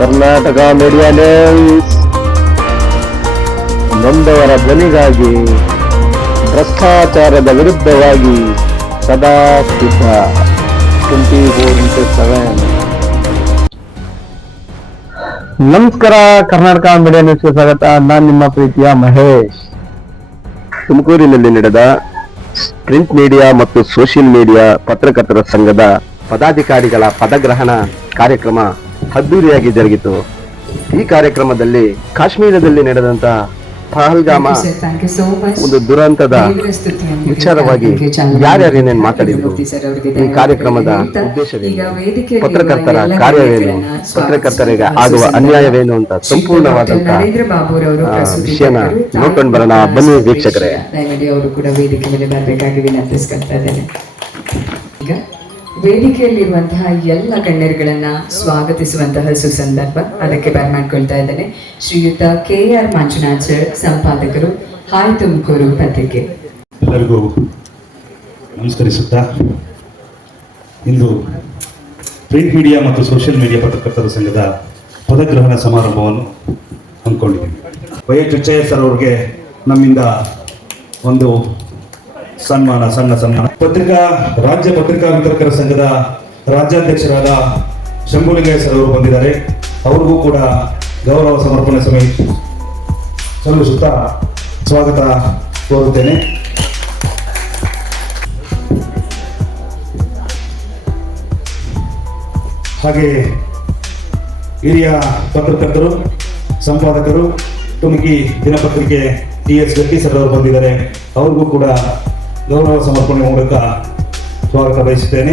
Karnataka media news ನೊಂದವರ ಧ್ವನಿಗಾಗಿ ಭ್ರಷ್ಟಾಚಾರದ ವಿರುದ್ಧವಾಗಿ ಸದಾ ಸಿದ್ಧ 24x7. ನಮಸ್ಕಾರ, ಕರ್ನಾಟಕ ಮೀಡಿಯಾ ನ್ಯೂಸ್ಗೆ ಸ್ವಾಗತ. ನಾನು ನಿಮ್ಮ ಪ್ರೀತಿಯ ಮಹೇಶ್. ತುಮಕೂರಿನಲ್ಲಿ ನಡೆದ ಪ್ರಿಂಟ್ ಮೀಡಿಯಾ ಮತ್ತು ಸೋಷಿಯಲ್ ಮೀಡಿಯಾ ಪತ್ರಕರ್ತರ ಸಂಘದ ಪದಾಧಿಕಾರಿಗಳ ಪದಗ್ರಹಣ ಕಾರ್ಯಕ್ರಮ ಅದ್ದೂರಿಯಾಗಿ ಜರುಗಿತು. ಈ ಕಾರ್ಯಕ್ರಮದಲ್ಲಿ ಕಾಶ್ಮೀರದಲ್ಲಿ ನಡೆದಂತ ಪಹಲ್ಗಾಮ ಒಂದು ದುರಂತದ ವಿಚಾರವಾಗಿ ಯಾರ್ಯಾರೇನೇನು ಮಾತಾಡಿದ್ರು, ಈ ಕಾರ್ಯಕ್ರಮದ ಉದ್ದೇಶವೇನು, ಪತ್ರಕರ್ತರ ಕಾರ್ಯವೇನು, ಪತ್ರಕರ್ತರಿಗೆ ಆಗುವ ಅನ್ಯಾಯವೇನು ಅಂತ ಸಂಪೂರ್ಣವಾದಂತ ವಿಷಯನ ನೋಡ್ಕೊಂಡು ಬರೋಣ. ಬನ್ನಿ ವೀಕ್ಷಕರೇ. ಅವರು ಕೂಡ ವೇದಿಕೆ ಮೇಲೆ ಬರಬೇಕಾಗಿ ವಿನಂತಿಸ್ಕೊಳ್ತಾ ಇದ್ದೇನೆ. ಈಗ ವೇದಿಕೆಯಲ್ಲಿರುವಂತಹ ಎಲ್ಲ ಗಣ್ಯರುಗಳನ್ನ ಸ್ವಾಗತಿಸುವಂತಹ ಸುಸಂದರ್ಭ, ಅದಕ್ಕೆ ಬರಮಾಡ್ಕೊಳ್ತಾ ಇದ್ದೇನೆ. ಶ್ರೀಯುತ KR ಮಂಜುನಾಥ್ ಸರ್, ಸಂಪಾದಕರು, ಹಾಯ್ ತುಮಕೂರು ಪತ್ರಿಕೆ. ಎಲ್ಲರಿಗೂ ನಮಸ್ಕರಿಸುತ್ತಾ, ಇಂದು ಪ್ರಿಂಟ್ ಮೀಡಿಯಾ ಮತ್ತು ಸೋಷಿಯಲ್ ಮೀಡಿಯಾ ಪತ್ರಕರ್ತರ ಸಂಘದ ಪದಗ್ರಹಣ ಸಮಾರಂಭವನ್ನು ಹಮ್ಮಿಕೊಂಡಿದ್ದೀವಿ. ವೈಎಚ್ ಸರ್ ಅವರಿಗೆ ನಮ್ಮಿಂದ ಒಂದು ಸನ್ಮಾನ, ಸಣ್ಣ ಸನ್ಮಾನ. ರಾಜ್ಯ ಪತ್ರಿಕಾ ವಿತರಕರ ಸಂಘದ ರಾಜ್ಯಾಧ್ಯಕ್ಷರಾದ ಶಂಭುಲಿಂಗಯ್ಯ ಸರ್ ಅವರು ಬಂದಿದ್ದಾರೆ. ಅವ್ರಿಗೂ ಕೂಡ ಗೌರವ ಸಮರ್ಪಣೆ ಸಲ್ಲಿಸುತ್ತಾ ಸ್ವಾಗತ ಕೋರುತ್ತೇನೆ. ಹಾಗೆ ಹಿರಿಯ ಪತ್ರಕರ್ತರು, ಸಂಪಾದಕರು, ತುಮಕಿ ದಿನಪತ್ರಿಕೆ TS ಗಟ್ಟಿ ಸರ್ ಅವರು ಬಂದಿದ್ದಾರೆ. ಅವ್ರಿಗೂ ಕೂಡ ಗೌರವ ಸಮರ್ಪಣೆ ಮೂಲಕ ಸ್ವಾಗತ ಬಯಸುತ್ತೇನೆ.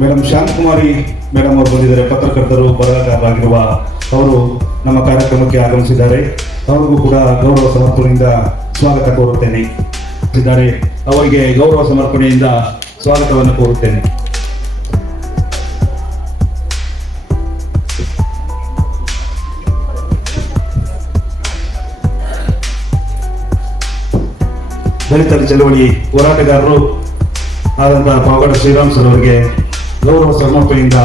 ಮೇಡಮ್ ಶಾಂತಕುಮಾರಿ ಮೇಡಮ್ ಅವರು ಬಂದಿದ್ದಾರೆ. ಪತ್ರಕರ್ತರು, ಬರಹಗಾರರಾಗಿರುವ ಅವರು ನಮ್ಮ ಕಾರ್ಯಕ್ರಮಕ್ಕೆ ಆಗಮಿಸಿದ್ದಾರೆ. ಅವರಿಗೂ ಕೂಡ ಗೌರವ ಸಮರ್ಪಣೆಯಿಂದ ಸ್ವಾಗತ ಕೋರುತ್ತೇನೆ. ಅವರಿಗೆ ಗೌರವ ಸಮರ್ಪಣೆಯಿಂದ ಸ್ವಾಗತವನ್ನು ಕೋರುತ್ತೇನೆ. ದಲಿತ ಚಳವಳಿ ಹೋರಾಟಗಾರರು ಆದಂತಹ ಪಾವಗಡ ಶ್ರೀರಾಮ್ ಸರ್ ಅವರಿಗೆ ಗೌರವ ಸಮರ್ಪಣೆಯಿಂದ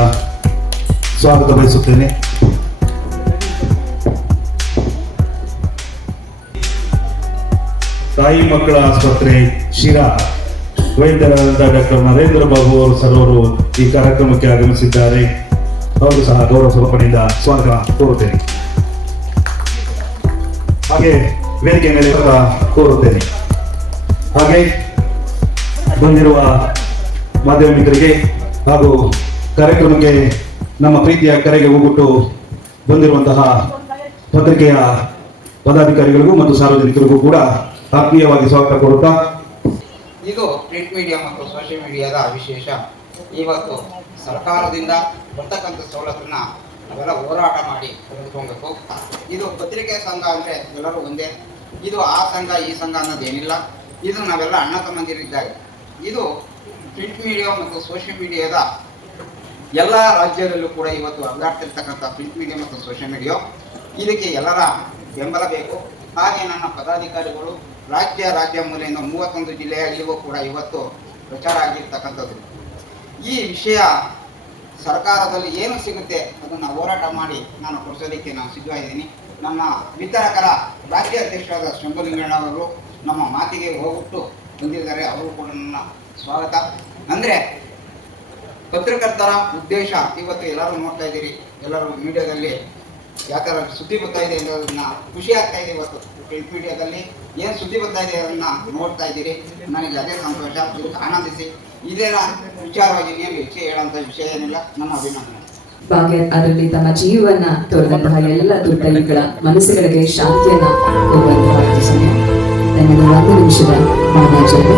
ಸ್ವಾಗತ ಬಯಸುತ್ತೇನೆ. ತಾಯಿ ಮಕ್ಕಳ ಆಸ್ಪತ್ರೆ ಶಿರಾ ವೈದ್ಯರಾದಂತಹ ಡಾಕ್ಟರ್ ನರೇಂದ್ರ ಬಾಬು ಅವರು ಸರ್ ಅವರು ಈ ಕಾರ್ಯಕ್ರಮಕ್ಕೆ ಆಗಮಿಸಿದ್ದಾರೆ. ಅವರು ಸಹ ಗೌರವ ಸಮರ್ಪಣೆಯಿಂದ ಸ್ವಾಗತ ಕೋರುತ್ತೇನೆ. ಹಾಗೆ ವೇದಿಕೆ ಮೇಲೆ ಕೋರುತ್ತೇನೆ. ಹಾಗೆ ಬಂದಿರುವ ಮಾಧ್ಯಮ ಮಿತ್ರರಿಗೆ ಹಾಗೂ ಕಾರ್ಯಕ್ರಮಕ್ಕೆ ನಮ್ಮ ಪ್ರೀತಿಯ ಕರೆಗೆ ಹೋಗ್ಬಿಟ್ಟು ಬಂದಿರುವಂತಹ ಪತ್ರಿಕೆಯ ಪದಾಧಿಕಾರಿಗಳಿಗೂ ಮತ್ತು ಸಾರ್ವಜನಿಕರಿಗೂ ಕೂಡ ಆತ್ಮೀಯವಾಗಿ ಸ್ವಾಗತ ಕೋರುತ್ತಾ, ಇದು ಪ್ರಿಂಟ್ ಮೀಡಿಯಾ ಮತ್ತು ಸೋಷಿಯಲ್ ಮೀಡಿಯಾದ ವಿಶೇಷ. ಇವತ್ತು ಸರ್ಕಾರದಿಂದ ಬರ್ತಕ್ಕಂಥ ಸವಲತ್ತನ್ನ ನಾವೆಲ್ಲ ಹೋರಾಟ ಮಾಡಿ ತೆಗೆದುಕೊಳ್ಬೇಕು. ಇದು ಪತ್ರಿಕೆ ಸಂಘ ಅಂದರೆ ಎಲ್ಲರೂ ಒಂದೇ. ಇದು ಆ ಸಂಘ ಈ ಸಂಘ ಅನ್ನೋದೇನಿಲ್ಲ. ಇದು ನಾವೆಲ್ಲ ಅಣ್ಣ ತಮ್ಮಂದಿರಿದ್ದಾಗ. ಇದು ಪ್ರಿಂಟ್ ಮೀಡಿಯಾ ಮತ್ತು ಸೋಷಿಯಲ್ ಮೀಡಿಯಾದ ಎಲ್ಲ ರಾಜ್ಯದಲ್ಲೂ ಕೂಡ ಇವತ್ತು ಅಲ್ಲಾಡ್ತಿರ್ತಕ್ಕಂಥ ಪ್ರಿಂಟ್ ಮೀಡಿಯಾ ಮತ್ತು ಸೋಷಿಯಲ್ ಮೀಡಿಯಾ, ಇದಕ್ಕೆ ಎಲ್ಲರ ಬೆಂಬಲ ಬೇಕು. ಹಾಗೆ ನನ್ನ ಪದಾಧಿಕಾರಿಗಳು ರಾಜ್ಯ ಮೂಲೆಯಿಂದ 31 ಜಿಲ್ಲೆಯಲ್ಲಿಯೂ ಕೂಡ ಇವತ್ತು ಪ್ರಚಾರ ಆಗಿರ್ತಕ್ಕಂಥದ್ದು. ಈ ವಿಷಯ ಸರ್ಕಾರದಲ್ಲಿ ಏನು ಸಿಗುತ್ತೆ ಅದನ್ನು ಹೋರಾಟ ಮಾಡಿ ನಾನು ಕೊಡಿಸೋದಕ್ಕೆ ನಾನು ಸಿದ್ಧವಾಗಿದ್ದೀನಿ. ನಮ್ಮ ವಿತರಕರ ರಾಜ್ಯ ಅಧ್ಯಕ್ಷರಾದ ಶಂಭುಲಿಂಗಣ್ಣ ಅವರು ನಮ್ಮ ಮಾತಿಗೆ ಹೋಗ್ಬಿಟ್ಟು ಬಂದಿದ್ದಾರೆ. ಅವರು ಕೂಡ ನನ್ನ ಸ್ವಾಗತ. ಅಂದರೆ ಪತ್ರಕರ್ತರ ಉದ್ದೇಶ ಇವತ್ತು ಎಲ್ಲರೂ ನೋಡ್ತಾ ಇದ್ದೀರಿ, ಎಲ್ಲರೂ ಮೀಡಿಯಾದಲ್ಲಿ ಯಾವ ಥರ ಸುದ್ದಿ ಬರ್ತಾ ಇದೆ ಅನ್ನೋದನ್ನ ಖುಷಿ ಆಗ್ತಾ ಇದೆ. ಇವತ್ತು ಪ್ರಿಂಟ್ ಮೀಡಿಯಾದಲ್ಲಿ ಏನು ಸುದ್ದಿ ಬರ್ತಾ ಇದೆ ಅದನ್ನು ನೋಡ್ತಾ ಇದ್ದೀರಿ. ನನಗೆ ಅದೇ ಸಂತೋಷ. ಇದಕ್ಕೆ ಆನಂದಿಸಿ. ಇದೇನ ವಿಚಾರವಾಗಿ ನೀವು ಹೆಚ್ಚು ಹೇಳೋಂಥ ವಿಷಯ ಏನಿಲ್ಲ. ನಮ್ಮ ಅಭಿನಂದನೆ. ಅದರಲ್ಲಿ ತಮ್ಮ ಜೀವನ ತೋರಿದಂತಹ ಎಲ್ಲ ದುರ್ದೈವಿಗಳ ಮನಸ್ಸುಗಳಿಗೆ ಶಾಂತಿಯನ್ನ ಕೊಡುವಂತಹ ಸಮಯ. ನನಗೆ 1 ನಿಮಿಷದ ಮೌನಾಚರಣೆ.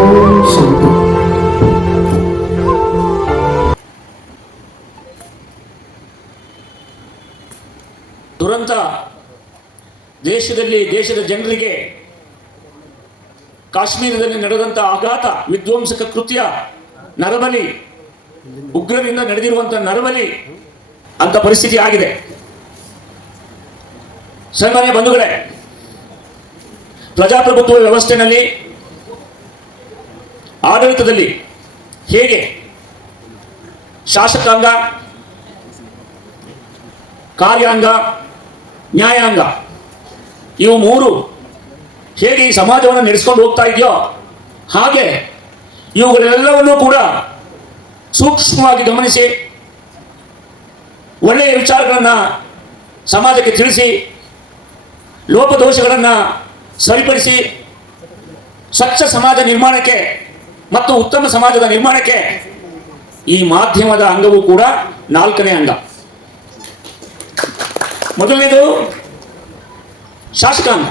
ಓಂ ಶಾಂತಿ. ದುರಂತ ದೇಶದ ಜನರಿಗೆ ಕಾಶ್ಮೀರದಲ್ಲಿ ನಡೆದಂಥ ಆಘಾತ, ವಿಧ್ವಂಸಕ ಕೃತ್ಯ, ನರಬಲಿ, ಉಗ್ರರಿಂದ ನಡೆದಿರುವಂಥ ನರಬಲಿ ಅಂತ ಪರಿಸ್ಥಿತಿ ಆಗಿದೆ. ಸನ್ಮಾನ್ಯ ಬಂಧುಗಳೇ, ಪ್ರಜಾಪ್ರಭುತ್ವ ವ್ಯವಸ್ಥೆಯಲ್ಲಿ ಆಡಳಿತದಲ್ಲಿ ಹೇಗೆ ಶಾಸಕಾಂಗ, ಕಾರ್ಯಾಂಗ, ನ್ಯಾಯಾಂಗ ಇವು ಮೂರು ಹೇಗೆ ಈ ಸಮಾಜವನ್ನು ನಡೆಸ್ಕೊಂಡು ಹೋಗ್ತಾ ಇದೆಯೋ ಹಾಗೆ ಇವುಗಳೆಲ್ಲವನ್ನೂ ಕೂಡ ಸೂಕ್ಷ್ಮವಾಗಿ ಗಮನಿಸಿ ಒಳ್ಳೆಯ ವಿಚಾರಗಳನ್ನು ಸಮಾಜಕ್ಕೆ ತಿಳಿಸಿ ಲೋಪದೋಷಗಳನ್ನು ಸರಿಪಡಿಸಿ ಸ್ವಚ್ಛ ಸಮಾಜ ನಿರ್ಮಾಣಕ್ಕೆ ಮತ್ತು ಉತ್ತಮ ಸಮಾಜದ ನಿರ್ಮಾಣಕ್ಕೆ ಈ ಮಾಧ್ಯಮದ ಅಂಗವೂ ಕೂಡ 4ನೇ ಅಂಗ. ಮೊದಲನೇದು ಶಾಸಕಾಂಗ.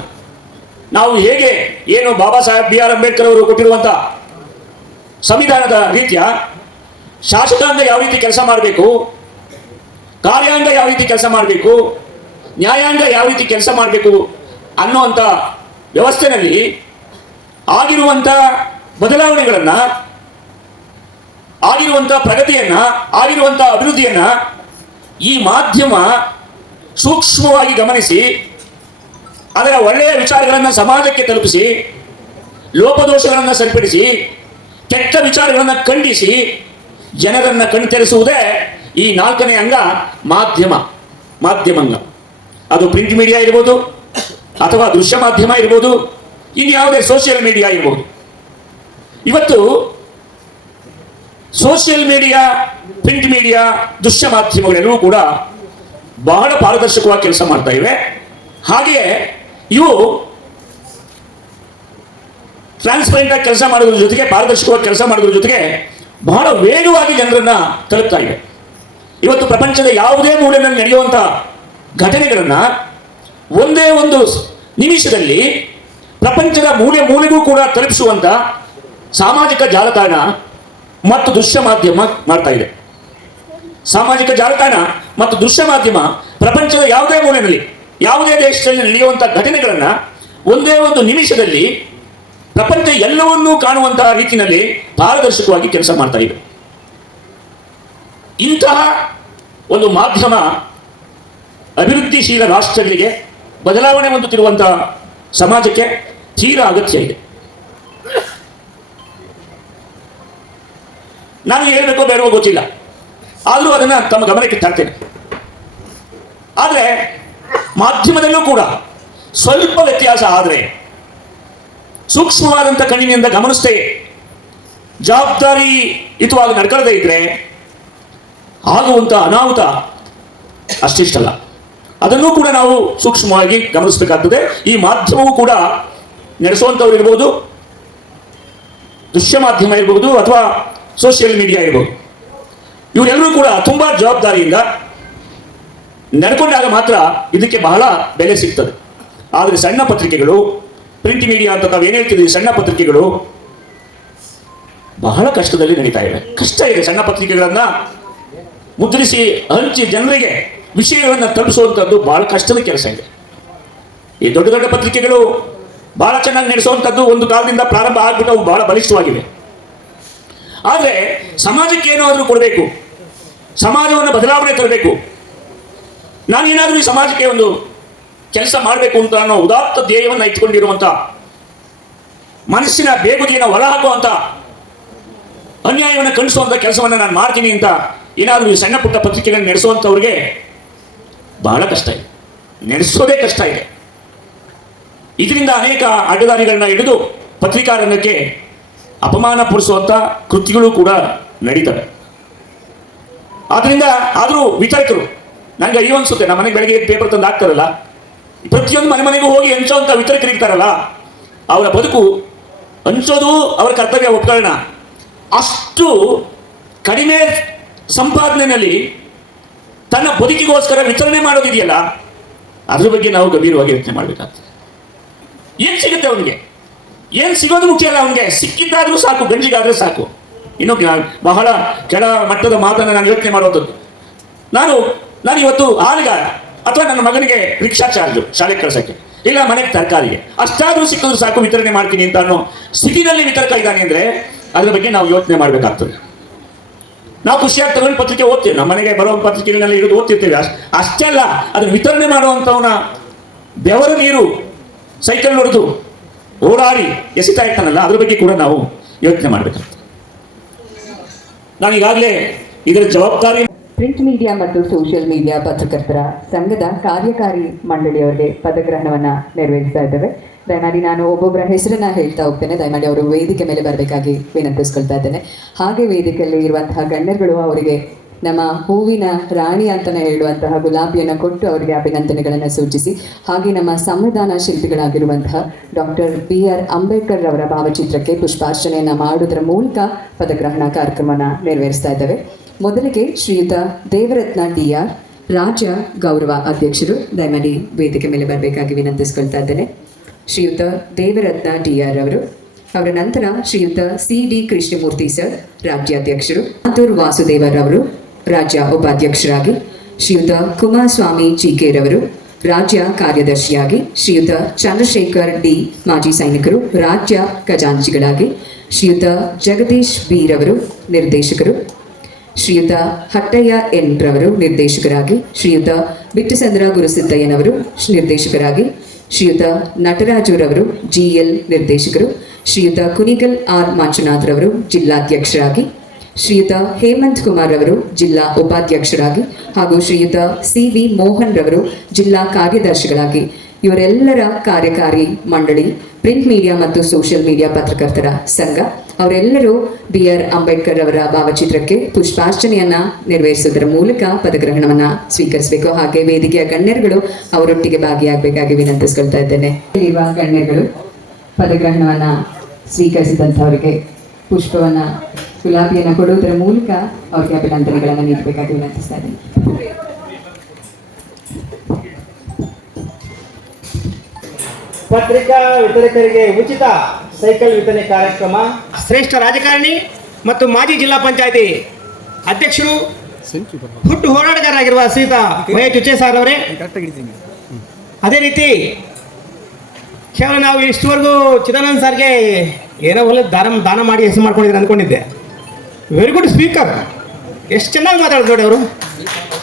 ನಾವು ಹೇಗೆ ಏನು ಬಾಬಾ ಸಾಹೇಬ್ ಬಿ ಆರ್ ಅಂಬೇಡ್ಕರ್ ಅವರು ಕೊಟ್ಟಿರುವಂಥ ಸಂವಿಧಾನದ ರೀತಿಯ ಶಾಸಕಾಂಗ ಯಾವ ರೀತಿ ಕೆಲಸ ಮಾಡಬೇಕು, ಕಾರ್ಯಾಂಗ ಯಾವ ರೀತಿ ಕೆಲಸ ಮಾಡಬೇಕು, ನ್ಯಾಯಾಂಗ ಯಾವ ರೀತಿ ಕೆಲಸ ಮಾಡಬೇಕು ಅನ್ನುವಂಥ ವ್ಯವಸ್ಥೆಯಲ್ಲಿ ಆಗಿರುವಂಥ ಬದಲಾವಣೆಗಳನ್ನು, ಆಗಿರುವಂಥ ಪ್ರಗತಿಯನ್ನು, ಆಗಿರುವಂಥ ಅಭಿವೃದ್ಧಿಯನ್ನು ಈ ಮಾಧ್ಯಮ ಸೂಕ್ಷ್ಮವಾಗಿ ಗಮನಿಸಿ ಅದರ ಒಳ್ಳೆಯ ವಿಚಾರಗಳನ್ನು ಸಮಾಜಕ್ಕೆ ತಲುಪಿಸಿ ಲೋಪದೋಷಗಳನ್ನು ಸರಿಪಡಿಸಿ ಕೆಟ್ಟ ವಿಚಾರಗಳನ್ನು ಖಂಡಿಸಿ ಜನರನ್ನು ಕಣ್ತೆರೆಸುವುದೇ ಈ 4ನೇ ಅಂಗ ಮಾಧ್ಯಮಾಂಗ. ಅದು ಪ್ರಿಂಟ್ ಮೀಡಿಯಾ ಇರ್ಬೋದು ಅಥವಾ ದೃಶ್ಯ ಮಾಧ್ಯಮ ಇರ್ಬೋದು, ಇನ್ಯಾವುದೇ ಸೋಷಿಯಲ್ ಮೀಡಿಯಾ ಇರ್ಬೋದು. ಇವತ್ತು ಸೋಷಿಯಲ್ ಮೀಡಿಯಾ, ಪ್ರಿಂಟ್ ಮೀಡಿಯಾ, ದೃಶ್ಯ ಮಾಧ್ಯಮಗಳೆಲ್ಲವೂ ಕೂಡ ಬಹಳ ಪಾರದರ್ಶಕವಾಗಿ ಕೆಲಸ ಮಾಡ್ತಾ ಇವೆ. ಹಾಗೆಯೇ ಇವು ಟ್ರಾನ್ಸ್ಪರೆಂಟ್ ಆಗಿ ಕೆಲಸ ಮಾಡೋದ್ರ ಜೊತೆಗೆ, ಪಾರದರ್ಶಕವಾಗಿ ಕೆಲಸ ಮಾಡೋದ್ರ ಜೊತೆಗೆ ಬಹಳ ವೇಗವಾಗಿ ಜನರನ್ನ ತಲುಪ್ತಾ ಇವೆ. ಇವತ್ತು ಪ್ರಪಂಚದ ಯಾವುದೇ ಮೂಲೆಯಲ್ಲಿ ನಡೆಯುವಂಥ ಘಟನೆಗಳನ್ನು ಒಂದೇ ಒಂದು ನಿಮಿಷದಲ್ಲಿ ಪ್ರಪಂಚದ ಮೂಲೆಗೂ ಕೂಡ ತಲುಪಿಸುವಂಥ ಸಾಮಾಜಿಕ ಜಾಲತಾಣ ಮತ್ತು ದೃಶ್ಯ ಮಾಧ್ಯಮ ಮಾಡ್ತಾ ಇದೆ. ಸಾಮಾಜಿಕ ಜಾಲತಾಣ ಮತ್ತು ದೃಶ್ಯ ಮಾಧ್ಯಮ ಪ್ರಪಂಚದ ಯಾವುದೇ ಮೂಲೆಯಲ್ಲಿ, ಯಾವುದೇ ದೇಶದಲ್ಲಿ ನಡೆಯುವಂಥ ಘಟನೆಗಳನ್ನು ಒಂದೇ ಒಂದು ನಿಮಿಷದಲ್ಲಿ ಪ್ರಪಂಚ ಎಲ್ಲವನ್ನೂ ಕಾಣುವಂತಹ ರೀತಿಯಲ್ಲಿ ಪಾರದರ್ಶಕವಾಗಿ ಕೆಲಸ ಮಾಡ್ತಾ ಇದೆ. ಇಂತಹ ಒಂದು ಮಾಧ್ಯಮ ಅಭಿವೃದ್ಧಿಶೀಲ ರಾಷ್ಟ್ರಗಳಿಗೆ, ಬದಲಾವಣೆ ಹೊಂದುತ್ತಿರುವಂತಹ ಸಮಾಜಕ್ಕೆ ತೀರಾ ಅಗತ್ಯ ಇದೆ. ನಾನು ಹೇಳಬೇಕೋ ಬೇಡವೋ ಗೊತ್ತಿಲ್ಲ, ಆದರೂ ಅದನ್ನು ತಮ್ಮ ಗಮನಕ್ಕೆ ತರ್ತೇನೆ. ಆದರೆ ಮಾಧ್ಯಮದಲ್ಲೂ ಕೂಡ ಸ್ವಲ್ಪ ವ್ಯತ್ಯಾಸ ಆದರೆ, ಸೂಕ್ಷ್ಮವಾದಂಥ ಕಣ್ಣಿನಿಂದ ಗಮನಿಸ್ತೇ ಜವಾಬ್ದಾರಿಯುತವಾಗಿ ನಡ್ಕೊಳ್ಳದೇ ಇದ್ರೆ ಆಗುವಂಥ ಅನಾಹುತ ಅಷ್ಟಿಷ್ಟಲ್ಲ. ಅದನ್ನು ಕೂಡ ನಾವು ಸೂಕ್ಷ್ಮವಾಗಿ ಗಮನಿಸಬೇಕಾಗ್ತದೆ. ಈ ಮಾಧ್ಯಮವೂ ಕೂಡ ನಡೆಸುವಂಥವ್ರು ಇರ್ಬೋದು, ದೃಶ್ಯ ಮಾಧ್ಯಮ ಇರ್ಬೋದು ಅಥವಾ ಸೋಷಿಯಲ್ ಮೀಡಿಯಾ ಇರ್ಬೋದು, ಇವರೆಲ್ಲರೂ ಕೂಡ ತುಂಬ ಜವಾಬ್ದಾರಿಯಿಂದ ನಡ್ಕೊಂಡಾಗ ಮಾತ್ರ ಇದಕ್ಕೆ ಬಹಳ ಬೆಲೆ ಸಿಗ್ತದೆ. ಆದರೆ ಸಣ್ಣ ಪತ್ರಿಕೆಗಳು, ಪ್ರಿಂಟ್ ಮೀಡಿಯಾ ಅಂತ ತಾವು ಏನು ಹೇಳ್ತಿದ್ದೀವಿ, ಸಣ್ಣ ಪತ್ರಿಕೆಗಳು ಬಹಳ ಕಷ್ಟದಲ್ಲಿ ನಡೀತಾ ಇವೆ. ಕಷ್ಟ ಇದೆ. ಸಣ್ಣ ಪತ್ರಿಕೆಗಳನ್ನು ಮುದ್ರಿಸಿ ಹಂಚಿ ಜನರಿಗೆ ವಿಷಯಗಳನ್ನು ತಲುಪಿಸುವಂಥದ್ದು ಬಹಳ ಕಷ್ಟದ ಕೆಲಸ ಇದೆ. ಈ ದೊಡ್ಡ ದೊಡ್ಡ ಪತ್ರಿಕೆಗಳು ಬಹಳ ಚೆನ್ನಾಗಿ ನಡೆಸುವಂಥದ್ದು ಒಂದು ಕಾಲದಿಂದ ಪ್ರಾರಂಭ ಆಗ್ಬಿಟ್ಟು ಅವು ಬಹಳ ಬಲಿಷ್ಠವಾಗಿವೆ. ಆದರೆ ಸಮಾಜಕ್ಕೆ ಏನಾದರೂ ಕೊಡಬೇಕು, ಸಮಾಜವನ್ನು ಬದಲಾವಣೆ ತರಬೇಕು, ನಾನೇನಾದರೂ ಈ ಸಮಾಜಕ್ಕೆ ಒಂದು ಕೆಲಸ ಮಾಡಬೇಕು ಅಂತ ಅನ್ನೋ ಉದಾತ್ತ ಧ್ಯೇಯವನ್ನು ಇಟ್ಕೊಂಡಿರುವಂಥ, ಮನಸ್ಸಿನ ಬೇಗುದಿಯನ್ನು ಹೊರಹಾಕುವಂಥ, ಅನ್ಯಾಯವನ್ನು ಖಂಡಿಸುವಂಥ ಕೆಲಸವನ್ನು ನಾನು ಮಾಡ್ತೀನಿ ಅಂತ ಏನಾದರೂ ಈ ಸಣ್ಣ ಪುಟ್ಟ ಪತ್ರಿಕೆಗಳನ್ನು ನಡೆಸುವಂಥವ್ರಿಗೆ ಬಹಳ ಕಷ್ಟ ಇದೆ, ನಡೆಸೋದೇ ಕಷ್ಟ ಇದೆ. ಇದರಿಂದ ಅನೇಕ ಅಡ್ಡದಾರಿಗಳನ್ನ ಹಿಡಿದು ಪತ್ರಿಕಾ ರಂಗಕ್ಕೆ ಅಪಮಾನ ಪಡಿಸುವಂಥ ಕೃತ್ಯಗಳು ಕೂಡ ನಡೀತವೆ. ಆದ್ದರಿಂದ ಆದರೂ ವಿತರಕರು, ನನಗೆ ಅಯ್ಯೋ ಅನ್ಸುತ್ತೆ, ನಮ್ಮ ಮನೆಗೆ ಬೆಳಗ್ಗೆ ಪೇಪರ್ ತಂದು ಹಾಕ್ತಾರಲ್ಲ, ಪ್ರತಿಯೊಂದು ಮನೆಗೂ ಹೋಗಿ ಹಂಚೋಂಥ ವಿತರಕರು ಇರ್ತಾರಲ್ಲ, ಅವರ ಬದುಕು ಹಂಚೋದು ಅವರ ಕರ್ತವ್ಯ ಒಪ್ಕೊಳ್ಳೋಣ, ಅಷ್ಟು ಕಡಿಮೆ ಸಂಪಾದನೆಯಲ್ಲಿ ತನ್ನ ಬದುಕಿಗೋಸ್ಕರ ವಿತರಣೆ ಮಾಡೋದಿದೆಯಲ್ಲ, ಅದ್ರ ಬಗ್ಗೆ ನಾವು ಗಂಭೀರವಾಗಿ ಯೋಚನೆ ಮಾಡಬೇಕಾಗ್ತದೆ. ಏನು ಸಿಗುತ್ತೆ ಅವನಿಗೆ? ಏನು ಸಿಗೋದು ಮುಖ್ಯ ಅಲ್ಲ, ಅವನಿಗೆ ಸಿಕ್ಕಿದ್ದಾದ್ರೂ ಸಾಕು, ಗಂಜಿಗಾದ್ರೆ ಸಾಕು. ಇನ್ನು ಬಹಳ ಕೆಳ ಮಟ್ಟದ ಮಾತನ್ನು ನಾನು ಯೋಚನೆ ಮಾಡುವಂಥದ್ದು, ನಾನು ಇವತ್ತು ಹಾಲಿಗಾರ ಅಥವಾ ನನ್ನ ಮಗನಿಗೆ ರಿಕ್ಷಾ ಚಾರ್ಜು ಶಾಲೆಗೆ ಕಳ್ಸೋಕ್ಕೆ, ಇಲ್ಲ ಮನೆಗೆ ತರಕಾರಿಗೆ, ಅಷ್ಟಾದರೂ ಸಿಕ್ಕಿದ್ರು ಸಾಕು ವಿತರಣೆ ಮಾಡ್ತೀನಿ ಅಂತ ಅನ್ನೋ ಸ್ಥಿತಿನಲ್ಲಿ ವಿತರಕ ಇದ್ದಾನೆ ಅಂದರೆ ಅದ್ರ ಬಗ್ಗೆ ನಾವು ಯೋಚನೆ ಮಾಡಬೇಕಾಗ್ತದೆ. ನಾವು ಖುಷಿಯಾಗಿ ತಗೊಂಡು ಪತ್ರಿಕೆ ಓದ್ತೀವಿ, ನಮ್ಮ ಮನೆಗೆ ಬರೋ ಪತ್ರಿಕೆಗಳಲ್ಲಿ ಇರೋದು ಓದ್ತಿರ್ತೀವಿ. ಅಷ್ಟೇ ಅಲ್ಲ, ಅದನ್ನು ವಿತರಣೆ ಮಾಡುವಂಥವನ ಬೆವರ ನೀರು ಸೈಕಲ್ ಹೊಡೆದು ಓಡಾಡಿ ಎಸಿತಾ ಇರ್ತಾನಲ್ಲ, ಅದ್ರ ಬಗ್ಗೆ ಕೂಡ ನಾವು ಯೋಚನೆ ಮಾಡಬೇಕು. ನಾನು ಈಗಾಗಲೇ ಇದರ ಜವಾಬ್ದಾರಿ ಪ್ರಿಂಟ್ ಮೀಡಿಯಾ ಮತ್ತು ಸೋಷಿಯಲ್ ಮೀಡಿಯಾ ಪತ್ರಕರ್ತರ ಸಂಘದ ಕಾರ್ಯಕಾರಿ ಮಂಡಳಿಯವರಿಗೆ ಪದಗ್ರಹಣವನ್ನು ನೆರವೇರಿಸ್ತಾ ಇದ್ದೇವೆ. ದಯಮಾಡಿ ನಾನು ಒಬ್ಬೊಬ್ಬರ ಹೆಸರನ್ನ ಹೇಳ್ತಾ ಹೋಗ್ತೇನೆ. ದಯಮಾಡಿ ಅವರು ವೇದಿಕೆ ಮೇಲೆ ಬರಬೇಕಾಗಿ ವಿನಂತಿಸ್ಕೊಳ್ತಾ ಇದ್ದೇನೆ. ಹಾಗೆ ವೇದಿಕೆಯಲ್ಲಿ ಇರುವಂತಹ ಗಣ್ಯರುಗಳು ಅವರಿಗೆ ನಮ್ಮ ಹೂವಿನ ರಾಣಿ ಅಂತಲೇ ಹೇಳುವಂತಹ ಗುಲಾಬಿಯನ್ನು ಕೊಟ್ಟು ಅವರಿಗೆ ಅಭಿನಂದನೆಗಳನ್ನು ಸೂಚಿಸಿ, ಹಾಗೆ ನಮ್ಮ ಸಂವಿಧಾನ ಶಿಲ್ಪಿಗಳಾಗಿರುವಂತಹ ಡಾಕ್ಟರ್ BR ಅಂಬೇಡ್ಕರ್ ಅವರ ಭಾವಚಿತ್ರಕ್ಕೆ ಪುಷ್ಪಾರ್ಚನೆಯನ್ನು ಮಾಡುವುದರ ಮೂಲಕ ಪದಗ್ರಹಣ ಕಾರ್ಯಕ್ರಮವನ್ನು ನೆರವೇರಿಸ್ತಾ ಇದ್ದೇವೆ. ಮೊದಲಿಗೆ ಶ್ರೀಯುತ ದೇವರತ್ನ DR ರಾಜ್ಯ ಗೌರವ ಅಧ್ಯಕ್ಷರು ದಯಮಾಡಿ ವೇದಿಕೆ ಮೇಲೆ ಬರಬೇಕಾಗಿ ವಿನಂತಿಸ್ಕೊಳ್ತಾ ಇದ್ದೇನೆ. ಶ್ರೀಯುತ ದೇವರತ್ನ DR ಅವರು, ಅವರ ನಂತರ ಶ್ರೀಯುತ CD ಕೃಷ್ಣಮೂರ್ತಿ ಸರ್ ರಾಜ್ಯಾಧ್ಯಕ್ಷರು, ಮಾತೂರ್ ವಾಸುದೇವರವರು ರಾಜ್ಯ ಉಪಾಧ್ಯಕ್ಷರಾಗಿ, ಶ್ರೀಯುತ ಕುಮಾರಸ್ವಾಮಿ ಚೀಕೇರವರು ರಾಜ್ಯ ಕಾರ್ಯದರ್ಶಿಯಾಗಿ, ಶ್ರೀಯುತ ಚಂದ್ರಶೇಖರ್ D ಮಾಜಿ ಸೈನಿಕರು ರಾಜ್ಯ ಖಜಾಂಚಿಗಳಾಗಿ, ಶ್ರೀಯುತ ಜಗದೀಶ್ B ರವರು ನಿರ್ದೇಶಕರು, ಶ್ರೀಯುತ ಹಟ್ಟಯ್ಯ N ರವರು ನಿರ್ದೇಶಕರಾಗಿ, ಶ್ರೀಯುತ ಬಿಟ್ಟಸಂದ್ರ ಗುರುಸಿದ್ದಯ್ಯನವರು ನಿರ್ದೇಶಕರಾಗಿ, ಶ್ರೀಯುತ ನಟರಾಜುರವರು GL ನಿರ್ದೇಶಕರು, ಶ್ರೀಯುತ ಕುನಿಗಲ್ R ಮಂಜುನಾಥ್ ರವರು ಜಿಲ್ಲಾಧ್ಯಕ್ಷರಾಗಿ, ಶ್ರೀಯುತ ಹೇಮಂತ್ ಕುಮಾರ್ ರವರು ಜಿಲ್ಲಾ ಉಪಾಧ್ಯಕ್ಷರಾಗಿ, ಹಾಗೂ ಶ್ರೀಯುತ CV ಮೋಹನ್ ರವರು ಜಿಲ್ಲಾ ಕಾರ್ಯದರ್ಶಿಗಳಾಗಿ, ಇವರೆಲ್ಲರ ಕಾರ್ಯಕಾರಿ ಮಂಡಳಿ ಪ್ರಿಂಟ್ ಮೀಡಿಯಾ ಮತ್ತು ಸೋಷಿಯಲ್ ಮೀಡಿಯಾ ಪತ್ರಕರ್ತರ ಸಂಘ ಅವರೆಲ್ಲರೂ BR ಅಂಬೇಡ್ಕರ್ ಅವರ ಭಾವಚಿತ್ರಕ್ಕೆ ಪುಷ್ಪಾರ್ಚನೆಯನ್ನ ನೆರವೇರಿಸುವುದರ ಮೂಲಕ ಪದಗ್ರಹಣವನ್ನ ಸ್ವೀಕರಿಸಬೇಕು. ಹಾಗೆ ವೇದಿಕೆಯ ಗಣ್ಯರುಗಳು ಅವರೊಟ್ಟಿಗೆ ಭಾಗಿಯಾಗಬೇಕಾಗಿ ವಿನಂತಿಸ್ಕೊಳ್ತಾ ಇದ್ದೇನೆ. ಇರುವ ಗಣ್ಯರುಗಳು ಪದಗ್ರಹಣವನ್ನ ಸ್ವೀಕರಿಸಿದಂಥವರಿಗೆ ಪುಷ್ಪವನ್ನ ಗುಲಾಬಿಯನ್ನು ಕೊಡುವುದರ ಮೂಲಕ ಅವರಿಗೆ ಅಭಿನಂದನೆಗಳನ್ನು ನೀಡಬೇಕಾಗಿ ವಿನಂತಿಸ್ತಾ ಇದ್ದೇನೆ. ಪತ್ರಿಕಾ ವಿತರಕರಿಗೆ ಉಚಿತ ಸೈಕಲ್ ವಿತರಣೆ ಕಾರ್ಯಕ್ರಮ. ಶ್ರೇಷ್ಠ ರಾಜಕಾರಣಿ ಮತ್ತು ಮಾಜಿ ಜಿಲ್ಲಾ ಪಂಚಾಯತಿ ಅಧ್ಯಕ್ಷರು, ಹುಟ್ಟು ಹೋರಾಟಗಾರರಾಗಿರುವ ಶ್ರೀಯುತ ವೈ ಚುಚ್ಚೆ ಸರ್ ಅವರೇ, ಅದೇ ರೀತಿ ಕೇವಲ ನಾವು ಇಷ್ಟವರೆಗೂ ಚಿದಾನಂದ ಸರ್ಗೆ ಏನೋ ಒಳ್ಳೆ ದಾನ ಮಾಡಿ ಹೆಸರು ಮಾಡ್ಕೊಂಡಿದ್ದಾರೆ ಅಂದ್ಕೊಂಡಿದ್ದೆ. ವೆರಿ ಗುಡ್ ಸ್ಪೀಕರ್, ಎಷ್ಟು ಚೆನ್ನಾಗಿ ಮಾತಾಡಿದ್ರು ನೋಡಿ ಅವರು.